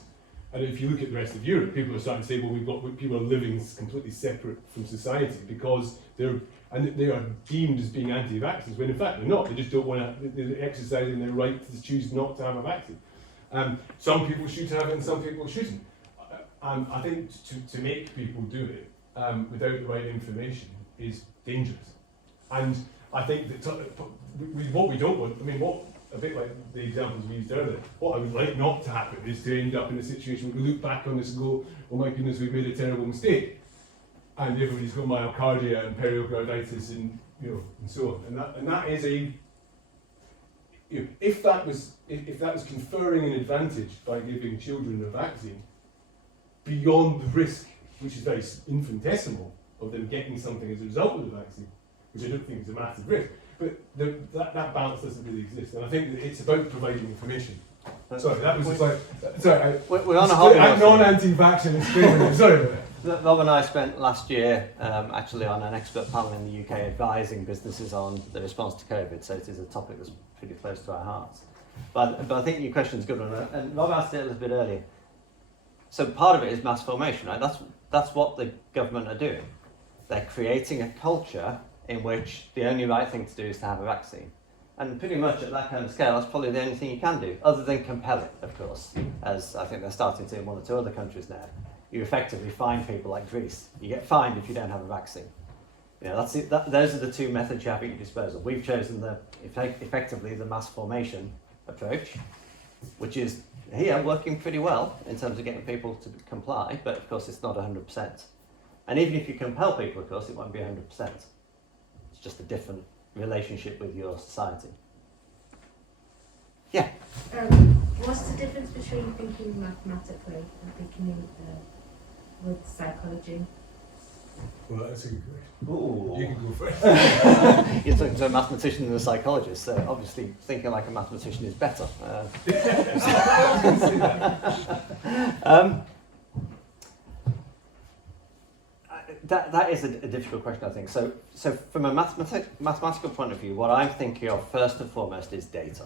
And if you look at the rest of Europe, people are starting to say, well, people are living completely separate from society because they are deemed as being anti-vaxxers, when in fact they're not. They just don't want to, they're exercising their right to choose not to have a vaccine. Some people should have it and some people shouldn't. I think to make people do it without the right information is dangerous. And I think that what we don't want, I mean, a bit like the examples we used earlier, what I would like not to happen is to end up in a situation where we look back on this and go, oh my goodness, we've made a terrible mistake. And everybody's got myocardia and pericarditis and, and so on. And that is if that was conferring an advantage by giving children a vaccine, beyond the risk, which is very infinitesimal, of them getting something as a result of the vaccine, which I don't think is a massive risk, but that balance doesn't really exist. And I think that it's about providing information. Sorry, that was just like, sorry, we're on a holiday. I'm non-anti-vaccine and screaming. Sorry about that. Rob and I spent last year actually on an expert panel in the UK advising businesses on the response to COVID, so it is a topic that's pretty close to our hearts. But I think your question's a good one, and Rob asked it a little bit earlier. So part of it is mass formation, right? That's what the government are doing. They're creating a culture in which the only right thing to do is to have a vaccine. And pretty much at that kind of scale, that's probably the only thing you can do, other than compel it, of course, as I think they're starting to in one or two other countries now. You effectively fine people like Greece. You get fined if you don't have a vaccine. Those are the two methods you have at your disposal. We've chosen effectively the mass formation approach, which is here working pretty well in terms of getting people to comply, but of course it's not 100%. And even if you compel people, of course, it won't be 100%. It's just a different relationship with your society. Yeah. What's the difference between thinking mathematically and thinking with psychology? Well, that's a good question. Ooh. You can go first. You're talking to a mathematician and a psychologist, so obviously thinking like a mathematician is better. That is a difficult question, I think. So from a mathematical point of view, what I'm thinking of first and foremost is data.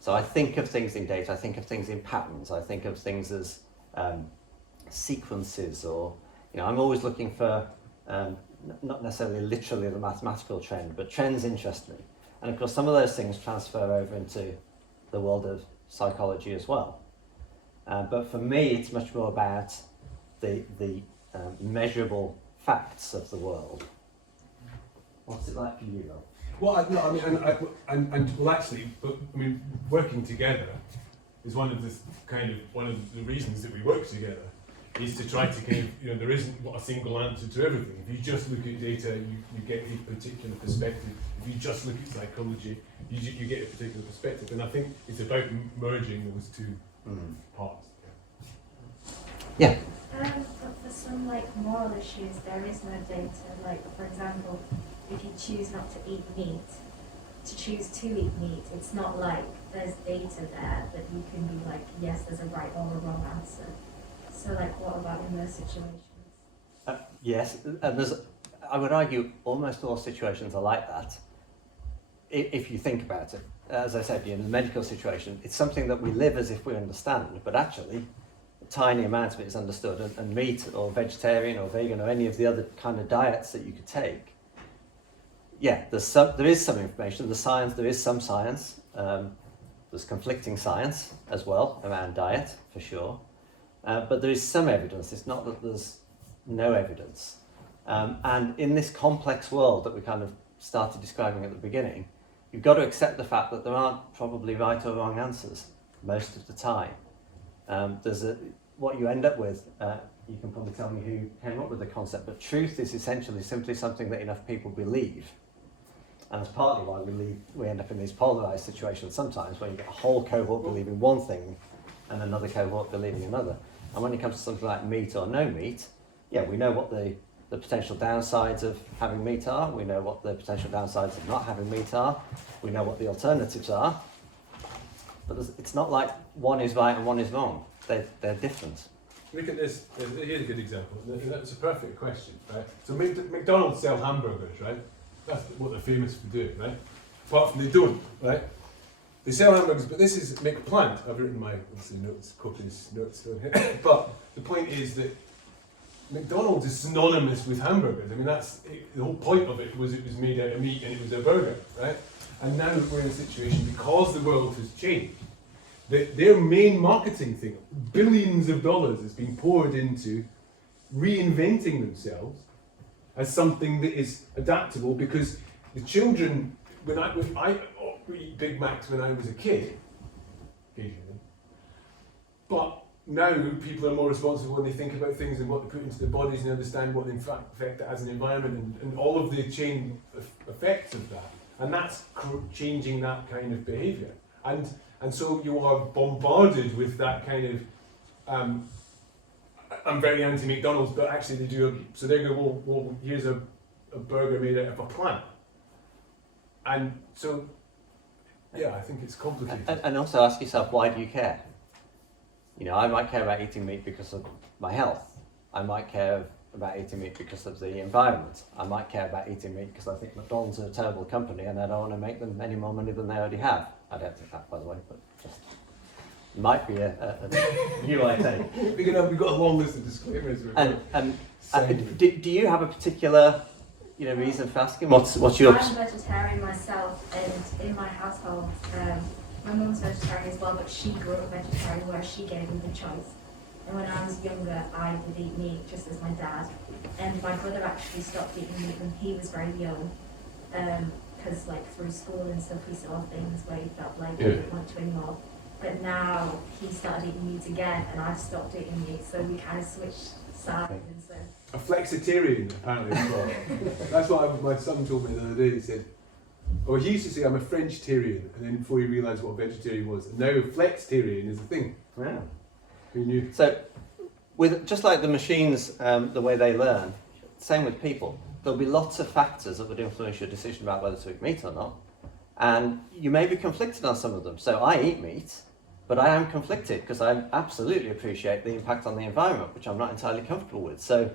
So I think of things in data, I think of things in patterns, I think of things as sequences, or I'm always looking for not necessarily literally the mathematical trend, but trends interest me. And of course some of those things transfer over into the world of psychology as well. But for me it's much more about the measurable facts of the world. What's it like for you, though? Well, working together is one of the reasons that we work together, is to try to there isn't a single answer to everything. If you just look at data, you get a particular perspective. If you just look at psychology, you get a particular perspective. And I think it's about merging those two parts. Yeah. But for some moral issues, there is no data. Like, for example, if you choose not to eat meat, to choose to eat meat, it's not like there's data there that you can be like, yes, there's a right or a wrong answer. So what about in those situations? Yes, and I would argue almost all situations are like that, if you think about it. As I said, in the medical situation, it's something that we live as if we understand, but actually a tiny amount of it is understood, and meat or vegetarian or vegan or any of the other kind of diets that you could take, there is some information, there is some science, there's conflicting science as well around diet, for sure, but there is some evidence. It's not that there's no evidence. And in this complex world that we kind of started describing at the beginning, you've got to accept the fact that there aren't probably right or wrong answers most of the time. What you end up with, you can probably tell me who came up with the concept, but truth is essentially simply something that enough people believe. And that's partly why we end up in these polarised situations sometimes, where you get a whole cohort believing one thing and another cohort believing another. And when it comes to something like meat or no meat, we know what the potential downsides of having meat are, we know what the potential downsides of not having meat are, we know what the alternatives are, but it's not like one is right and one is wrong. They're different. Look at this. Here's a good example. That's a perfect question, right? So McDonald's sell hamburgers, right? That's what they're famous for doing, right? Apart from they don't, right? They sell hamburgers, but this is McPlant. I've written my copious notes down here. But the point is that McDonald's is synonymous with hamburgers. I mean, that's the whole point of it was made out of meat and it was a burger, right? And now we're in a situation, because the world has changed, that their main marketing thing, billions of dollars, is being poured into reinventing themselves as something that is adaptable, because the children, when I eat Big Macs when I was a kid, occasionally, but now people are more responsible when they think about things and what they put into their bodies and understand what in fact affect it as an environment and all of the chain effects of that. And that's changing that kind of behaviour. And so you are bombarded with that kind of, I'm very anti-McDonald's, but actually they do, so they go, well here's a burger made out of a plant. And so, yeah, I think it's complicated. And also ask yourself, why do you care? You know, I might care about eating meat because of my health. I might care about eating meat because of the environment. I might care about eating meat because I think McDonald's are a terrible company and I don't want to make them any more money than they already have. I don't think that, by the way, but just might be a view I take. We've got a long list of disclaimers. Do you have a particular, reason for asking? What's your? I'm vegetarian myself, and in my household, my mum's vegetarian as well, but she grew up vegetarian where she gave me the choice. And when I was younger, I did eat meat just as my dad. And my brother actually stopped eating meat when he was very young, because through school and stuff, he saw things where he felt like he didn't want to anymore. But now he started eating meat again, and I've stopped eating meat, so we kind of switched sides. And so. A flexitarian, apparently, as well. That's what my son told me the other day. He said, he used to say, I'm a French-tarian, and then before he realised what a vegetarian was, and now flexitarian is a thing. Yeah. Who knew? So, with just like the machines, the way they learn, same with people. There'll be lots of factors that would influence your decision about whether to eat meat or not, and you may be conflicted on some of them. So I eat meat, but I am conflicted because I absolutely appreciate the impact on the environment, which I'm not entirely comfortable with. So,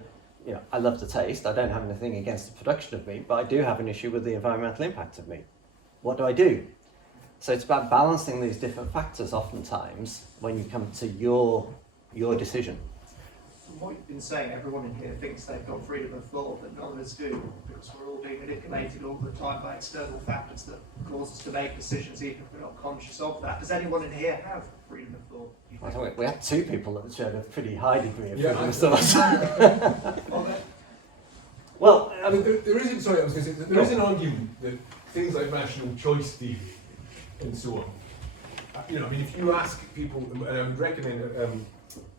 I love the taste. I don't have anything against the production of meat, but I do have an issue with the environmental impact of meat. What do I do? So it's about balancing these different factors oftentimes when you come to your decision. From what you've been saying, everyone in here thinks they've got freedom of thought, but none of us do, because we're all being manipulated all the time by external factors that cause us to make decisions even if we're not conscious of that. Does anyone in here have freedom of thought? I think we had two people that showed a pretty high degree of freedom of thought. Well, I mean, there is an argument that things like rational choice theory and so on. If you ask people, and I would recommend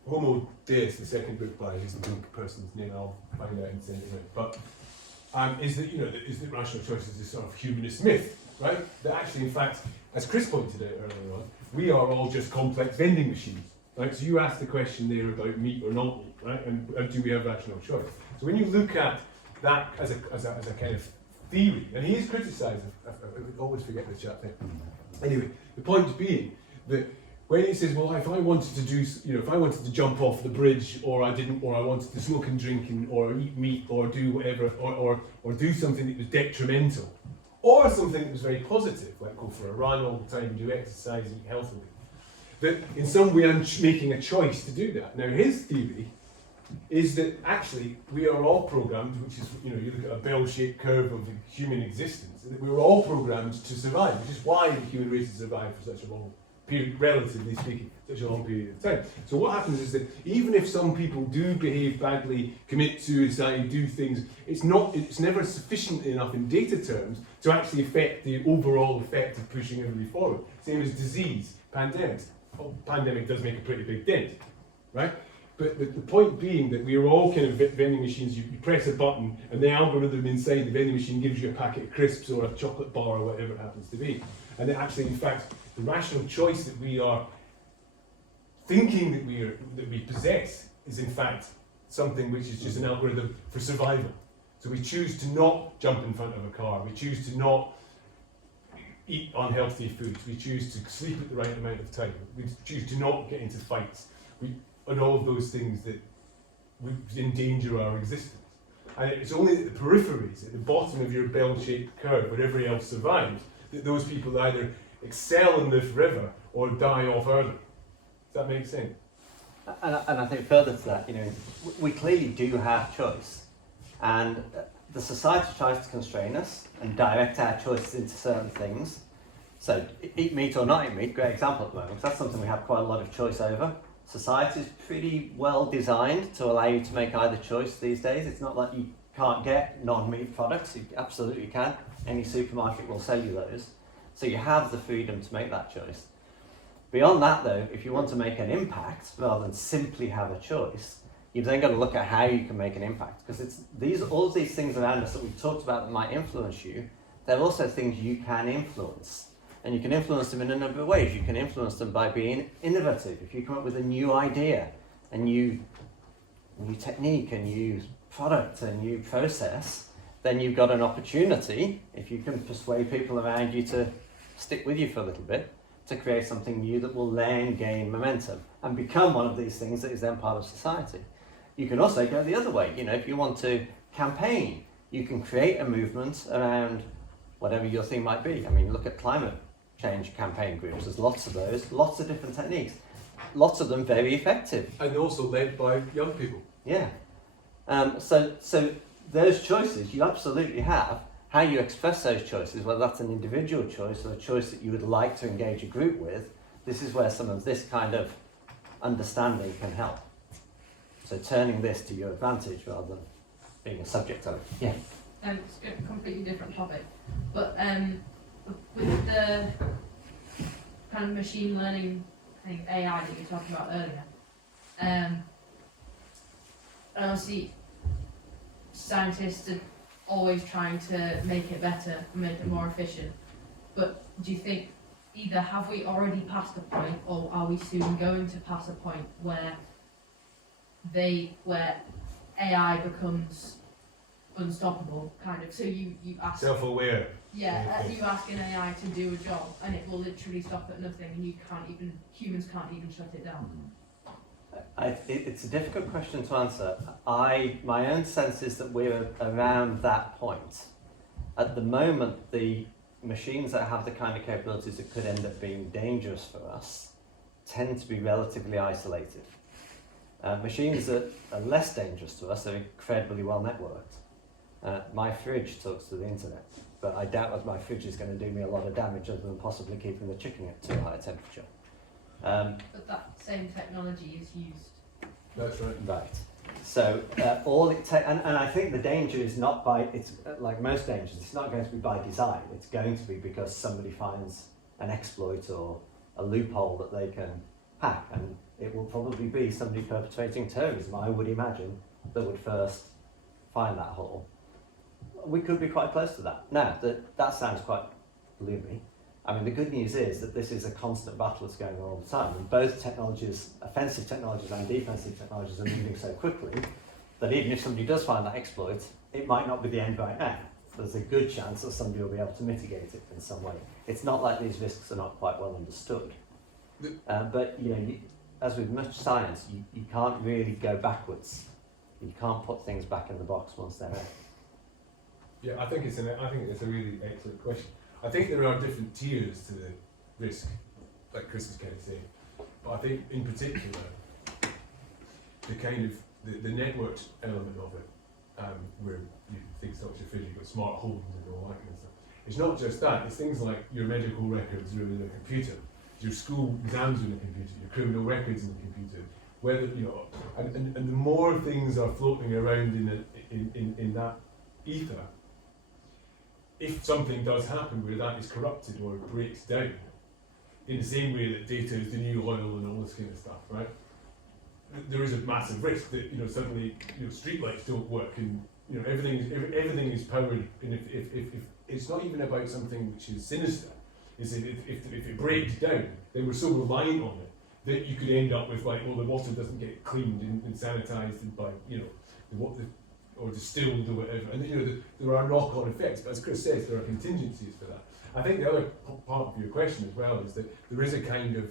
Homo Deus, the second book by who's the book person's name, I'll find out and send it out. But is that rational choice is this sort of humanist myth, right? That actually, in fact, as Chris pointed out earlier on, we are all just complex vending machines, right? So you asked the question there about meat or not meat, right? And do we have rational choice? So when you look at that as a kind of theory, and he is criticised, I always forget the chap there. Anyway, the point being that when he says, well, if I wanted to do, if I wanted to jump off the bridge, or I wanted to smoke and drink or eat meat, or do whatever, or do something that was detrimental, or something that was very positive, like go for a run all the time, do exercise, eat healthily, that in some way I'm making a choice to do that. Now his theory is that actually we are all programmed, which is, you look at a bell-shaped curve of human existence, that we were all programmed to survive, which is why the human race has survived for such a long period, relatively speaking, such a long period of time. So what happens is that even if some people do behave badly, commit suicide, do things, it's never sufficient enough in data terms to actually affect the overall effect of pushing everybody forward. Same as disease, pandemics. Well, pandemic does make a pretty big dent, right? But the point being that we are all kind of vending machines. You press a button and the algorithm inside the vending machine gives you a packet of crisps or a chocolate bar or whatever it happens to be. And then actually, in fact, the rational choice that we are thinking that we possess is in fact something which is just an algorithm for survival. So we choose to not jump in front of a car. We choose to not eat unhealthy foods. We choose to sleep at the right amount of time. We choose to not get into fights. And all of those things that would endanger our existence. And it's only at the peripheries, at the bottom of your bell-shaped curve, where everybody else survives, that those people either excel and live forever or die off early. Does that make sense? And I think further to that, we clearly do have choice, and the society tries to constrain us and direct our choices into certain things. So eat meat or not eat meat, great example at the moment. That's something we have quite a lot of choice over. Society is pretty well designed to allow you to make either choice these days. It's not like you can't get non-meat products, you absolutely can. Any supermarket will sell you those. So you have the freedom to make that choice. Beyond that though, if you want to make an impact rather than simply have a choice, you've then got to look at how you can make an impact. Because it's all of these things around us that we've talked about that might influence you, they're also things you can influence. And you can influence them in a number of ways. You can influence them by being innovative. If you come up with a new idea, a new technique, a new product, a new process, then you've got an opportunity, if you can persuade people around you to stick with you for a little bit, to create something new that will then gain momentum and become one of these things that is then part of society. You can also go the other way. You know, if you want to campaign, you can create a movement around whatever your theme might be. I mean, look at climate change campaign groups. There's lots of those, lots of different techniques, lots of them very effective. And also led by young people. Yeah. So those choices you absolutely have. How you express those choices, whether that's an individual choice or a choice that you would like to engage a group with, this is where some of this kind of understanding can help. So turning this to your advantage rather than being a subject of it. Yeah. It's a completely different topic, but with the kind of machine learning, I think AI that you were talking about earlier, and obviously scientists are always trying to make it better and make it more efficient. But do you think either have we already passed a point, or are we soon going to pass a point where AI becomes unstoppable, kind of? So you ask, Self-aware. yeah, you ask an AI to do a job and it will literally stop at nothing, and humans can't even shut it down. It's a difficult question to answer. My own sense is that we're around that point. At the moment, the machines that have the kind of capabilities that could end up being dangerous for us tend to be relatively isolated. Machines that are less dangerous to us are incredibly well networked. My fridge talks to the internet, but I doubt that my fridge is going to do me a lot of damage other than possibly keeping the chicken at too high a temperature. But that same technology is used. That's right. Right. So all it takes, and I think the danger is not by, it's like most dangers, it's not going to be by design. It's going to be because somebody finds an exploit or a loophole that they can hack, and it will probably be somebody perpetrating terrorism, I would imagine, that would first find that hole. We could be quite close to that. Now, that sounds quite gloomy. I mean, the good news is that this is a constant battle that's going on all the time, and both technologies, offensive technologies and defensive technologies, are moving so quickly that even if somebody does find that exploit, it might not be the end right now. There's a good chance that somebody will be able to mitigate it in some way. It's not like these risks are not quite well understood. But you know, as with much science, you can't really go backwards. You can't put things back in the box once they're out. Yeah, I think it's a really excellent question. I think there are different tiers to the risk, like Chris is kind of saying. But I think in particular, the kind of the networked element of it, where you think such a fridge, you've got smart homes and all that kind of stuff. It's not just that, it's things like your medical records are in a computer, your school exams are in a computer, your criminal records in a computer. Whether you know, and the more things are floating around in that ether, if something does happen where that is corrupted or it breaks down, in the same way that data is the new oil and all this kind of stuff, right? There is a massive risk that suddenly streetlights don't work and everything is powered. And if it's not even about something which is sinister, is that if it breaks down, then we're so reliant on it that you could end up with the water doesn't get cleaned and sanitized by or distilled or whatever, and there are knock-on effects. But as Chris says, there are contingencies for that. I think the other part of your question as well is that there is a kind of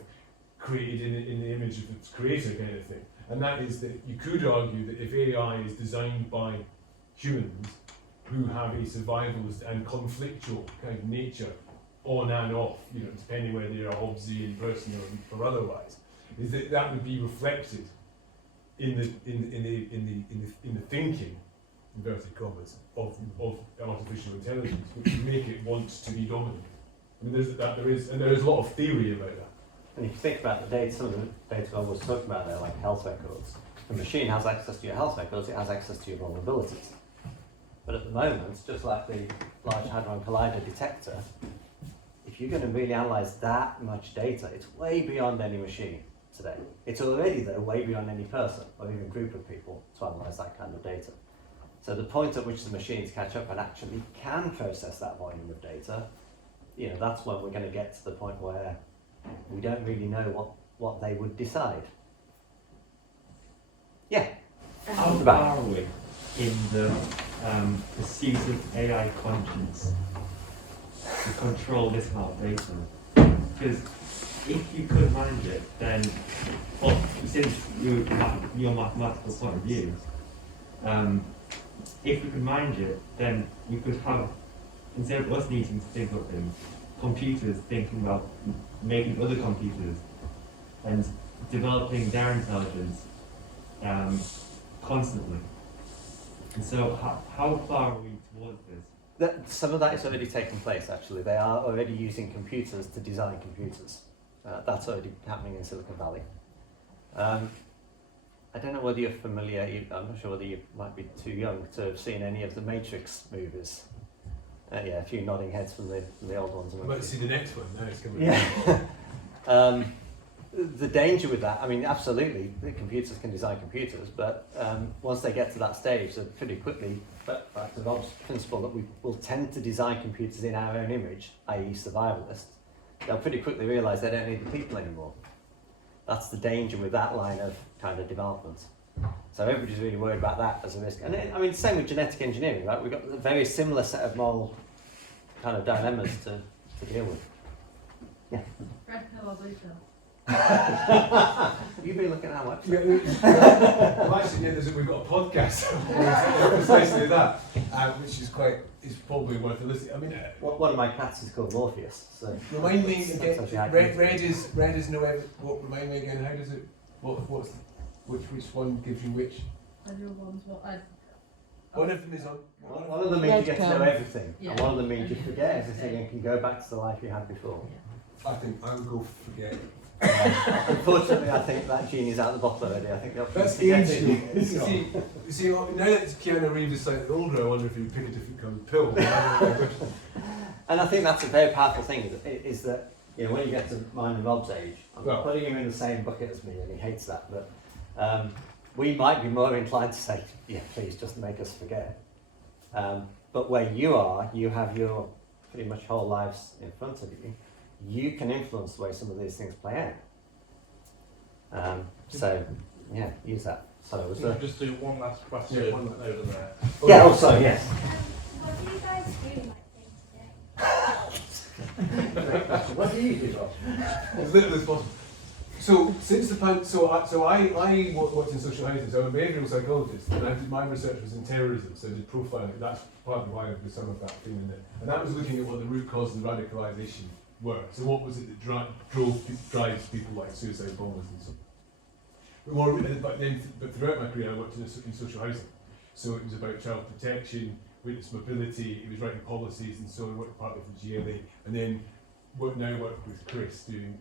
created in the image of its creator kind of thing, and that is that you could argue that if AI is designed by humans who have a survivalist and conflictual kind of nature, on and off, depending whether you're a Hobbesian person or otherwise, is that would be reflected in the thinking, inverted commas, of artificial intelligence, which would make it want to be dominant. I mean, there is a lot of theory about that. And if you think about the data, some of the data I was talking about there, like health records, the machine has access to your health records, it has access to your vulnerabilities. But at the moment, just like the Large Hadron Collider detector, if you're going to really analyse that much data, it's way beyond any machine today. It's already, though, way beyond any person or even group of people to analyse that kind of data. So the point at which the machines catch up and actually can process that volume of data, you know, that's when we're going to get to the point where we don't really know what they would decide. Yeah. How far are we in the pursuit of AI conscience to control this amount of data? Because if you could manage it, then, well, since your mathematical point of view, if we could manage it, then we could have, instead of us needing to think of things, computers thinking about making other computers and developing their intelligence constantly. And so how far are we towards this? Some of that is already taking place, actually. They are already using computers to design computers. That's already happening in Silicon Valley. I don't know whether you're familiar, I'm not sure whether you might be too young to have seen any of the Matrix movies. Yeah, a few nodding heads from the old ones. I'm about to see the next one, now it's coming. Yeah. The danger with that, I mean, absolutely, the computers can design computers, but once they get to that stage, they're pretty quickly, but back to Rob's principle that we will tend to design computers in our own image, i.e. survivalist, they'll pretty quickly realise they don't need the people anymore. That's the danger with that line of kind of development. So everybody's really worried about that as a risk. And I mean, same with genetic engineering, right? We've got a very similar set of moral kind of dilemmas to deal with. Yeah. Red pill or blue pill? You've been looking at our website. Well, actually, we've got a podcast precisely that, which is probably worth a listen. I mean, one of my cats is called Morpheus. So remind me that's again. actually how Red is no evidence. What? Remind me again. How does it? Which one gives you which? I know one's what I. One of them is on. One of them means you get to know everything, Yeah. and one of them means you forget everything and can go back to the life you had before. I think I would go forget. Unfortunately, I think that genie's out the bottle already. I think the option That's is forgetting. ancient. You see, now that Keanu Reeves is slightly older, I wonder if he would pick a different coloured pill. And I think that's a very powerful thing, is that, you know, when you get to mine and Rob's age, I'm Well, putting him in the same bucket as me, and he hates that, but we might be more inclined to say, yeah, please just make us forget. But where you are, you have your pretty much whole lives in front of you. You can influence the way some of these things play out. So, yeah, use that. So, was there... Just do one last question Yeah, one last. over there. Yeah, oh, sorry, yes. What do you guys do like day to day? What do you do, Rob? as little as possible. So since the pan, so I worked in social housing. So I'm a behavioural psychologist, and my research was in terrorism. So I did profiling. That's part of why there's some of that thing in there. And that was looking at what the root causes of radicalisation were. So what was it that drives people like suicide bombers and so on. But throughout my career, I worked in social housing. So it was about child protection, witness mobility. It was writing policies, and so I worked partly for GLA, and then work with Chris doing.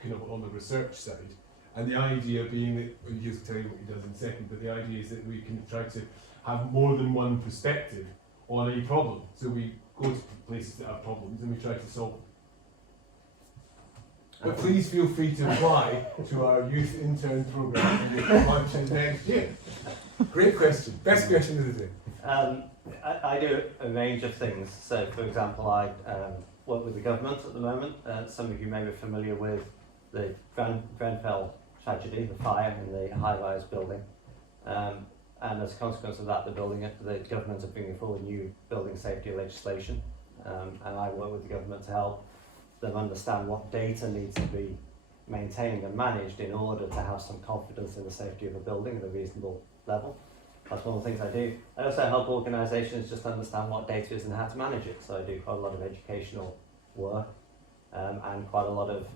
Kind of on the research side, and the idea being that, and he'll tell you what he does in a second, but the idea is that we can try to have more than one perspective on a problem. So we go to places that have problems and we try to solve them. But please feel free to apply to our youth intern program in the launches next year. Great question. Best question of the day. I do a range of things. So, for example, I work with the government at the moment. Some of you may be familiar with the Grenfell tragedy, the fire in the high-rise building. And as a consequence of that, the government are bringing forward new building safety legislation. And I work with the government to help them understand what data needs to be maintained and managed in order to have some confidence in the safety of a building at a reasonable level. That's one of the things I do. I also help organisations just understand what data is and how to manage it. So I do quite a lot of educational work and quite a lot of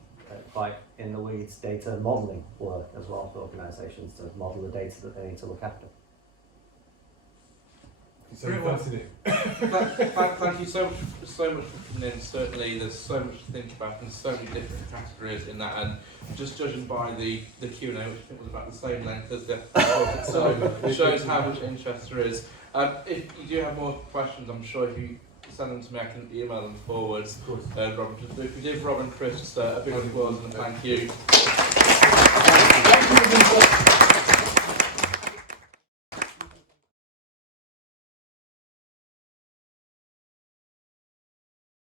quite in the weeds data modelling work as well for organisations to model the data that they need to look after. So fascinating. Thank you so much for coming in. Certainly, there's so much to think about and so many different categories in that. And just judging by the Q&A, which I think was about the same length as the so it shows how much interest there is. If you do have more questions, I'm sure if you send them to me, I can email them forward. Of course. Rob, if we give Rob and Chris a big applause and a thank you.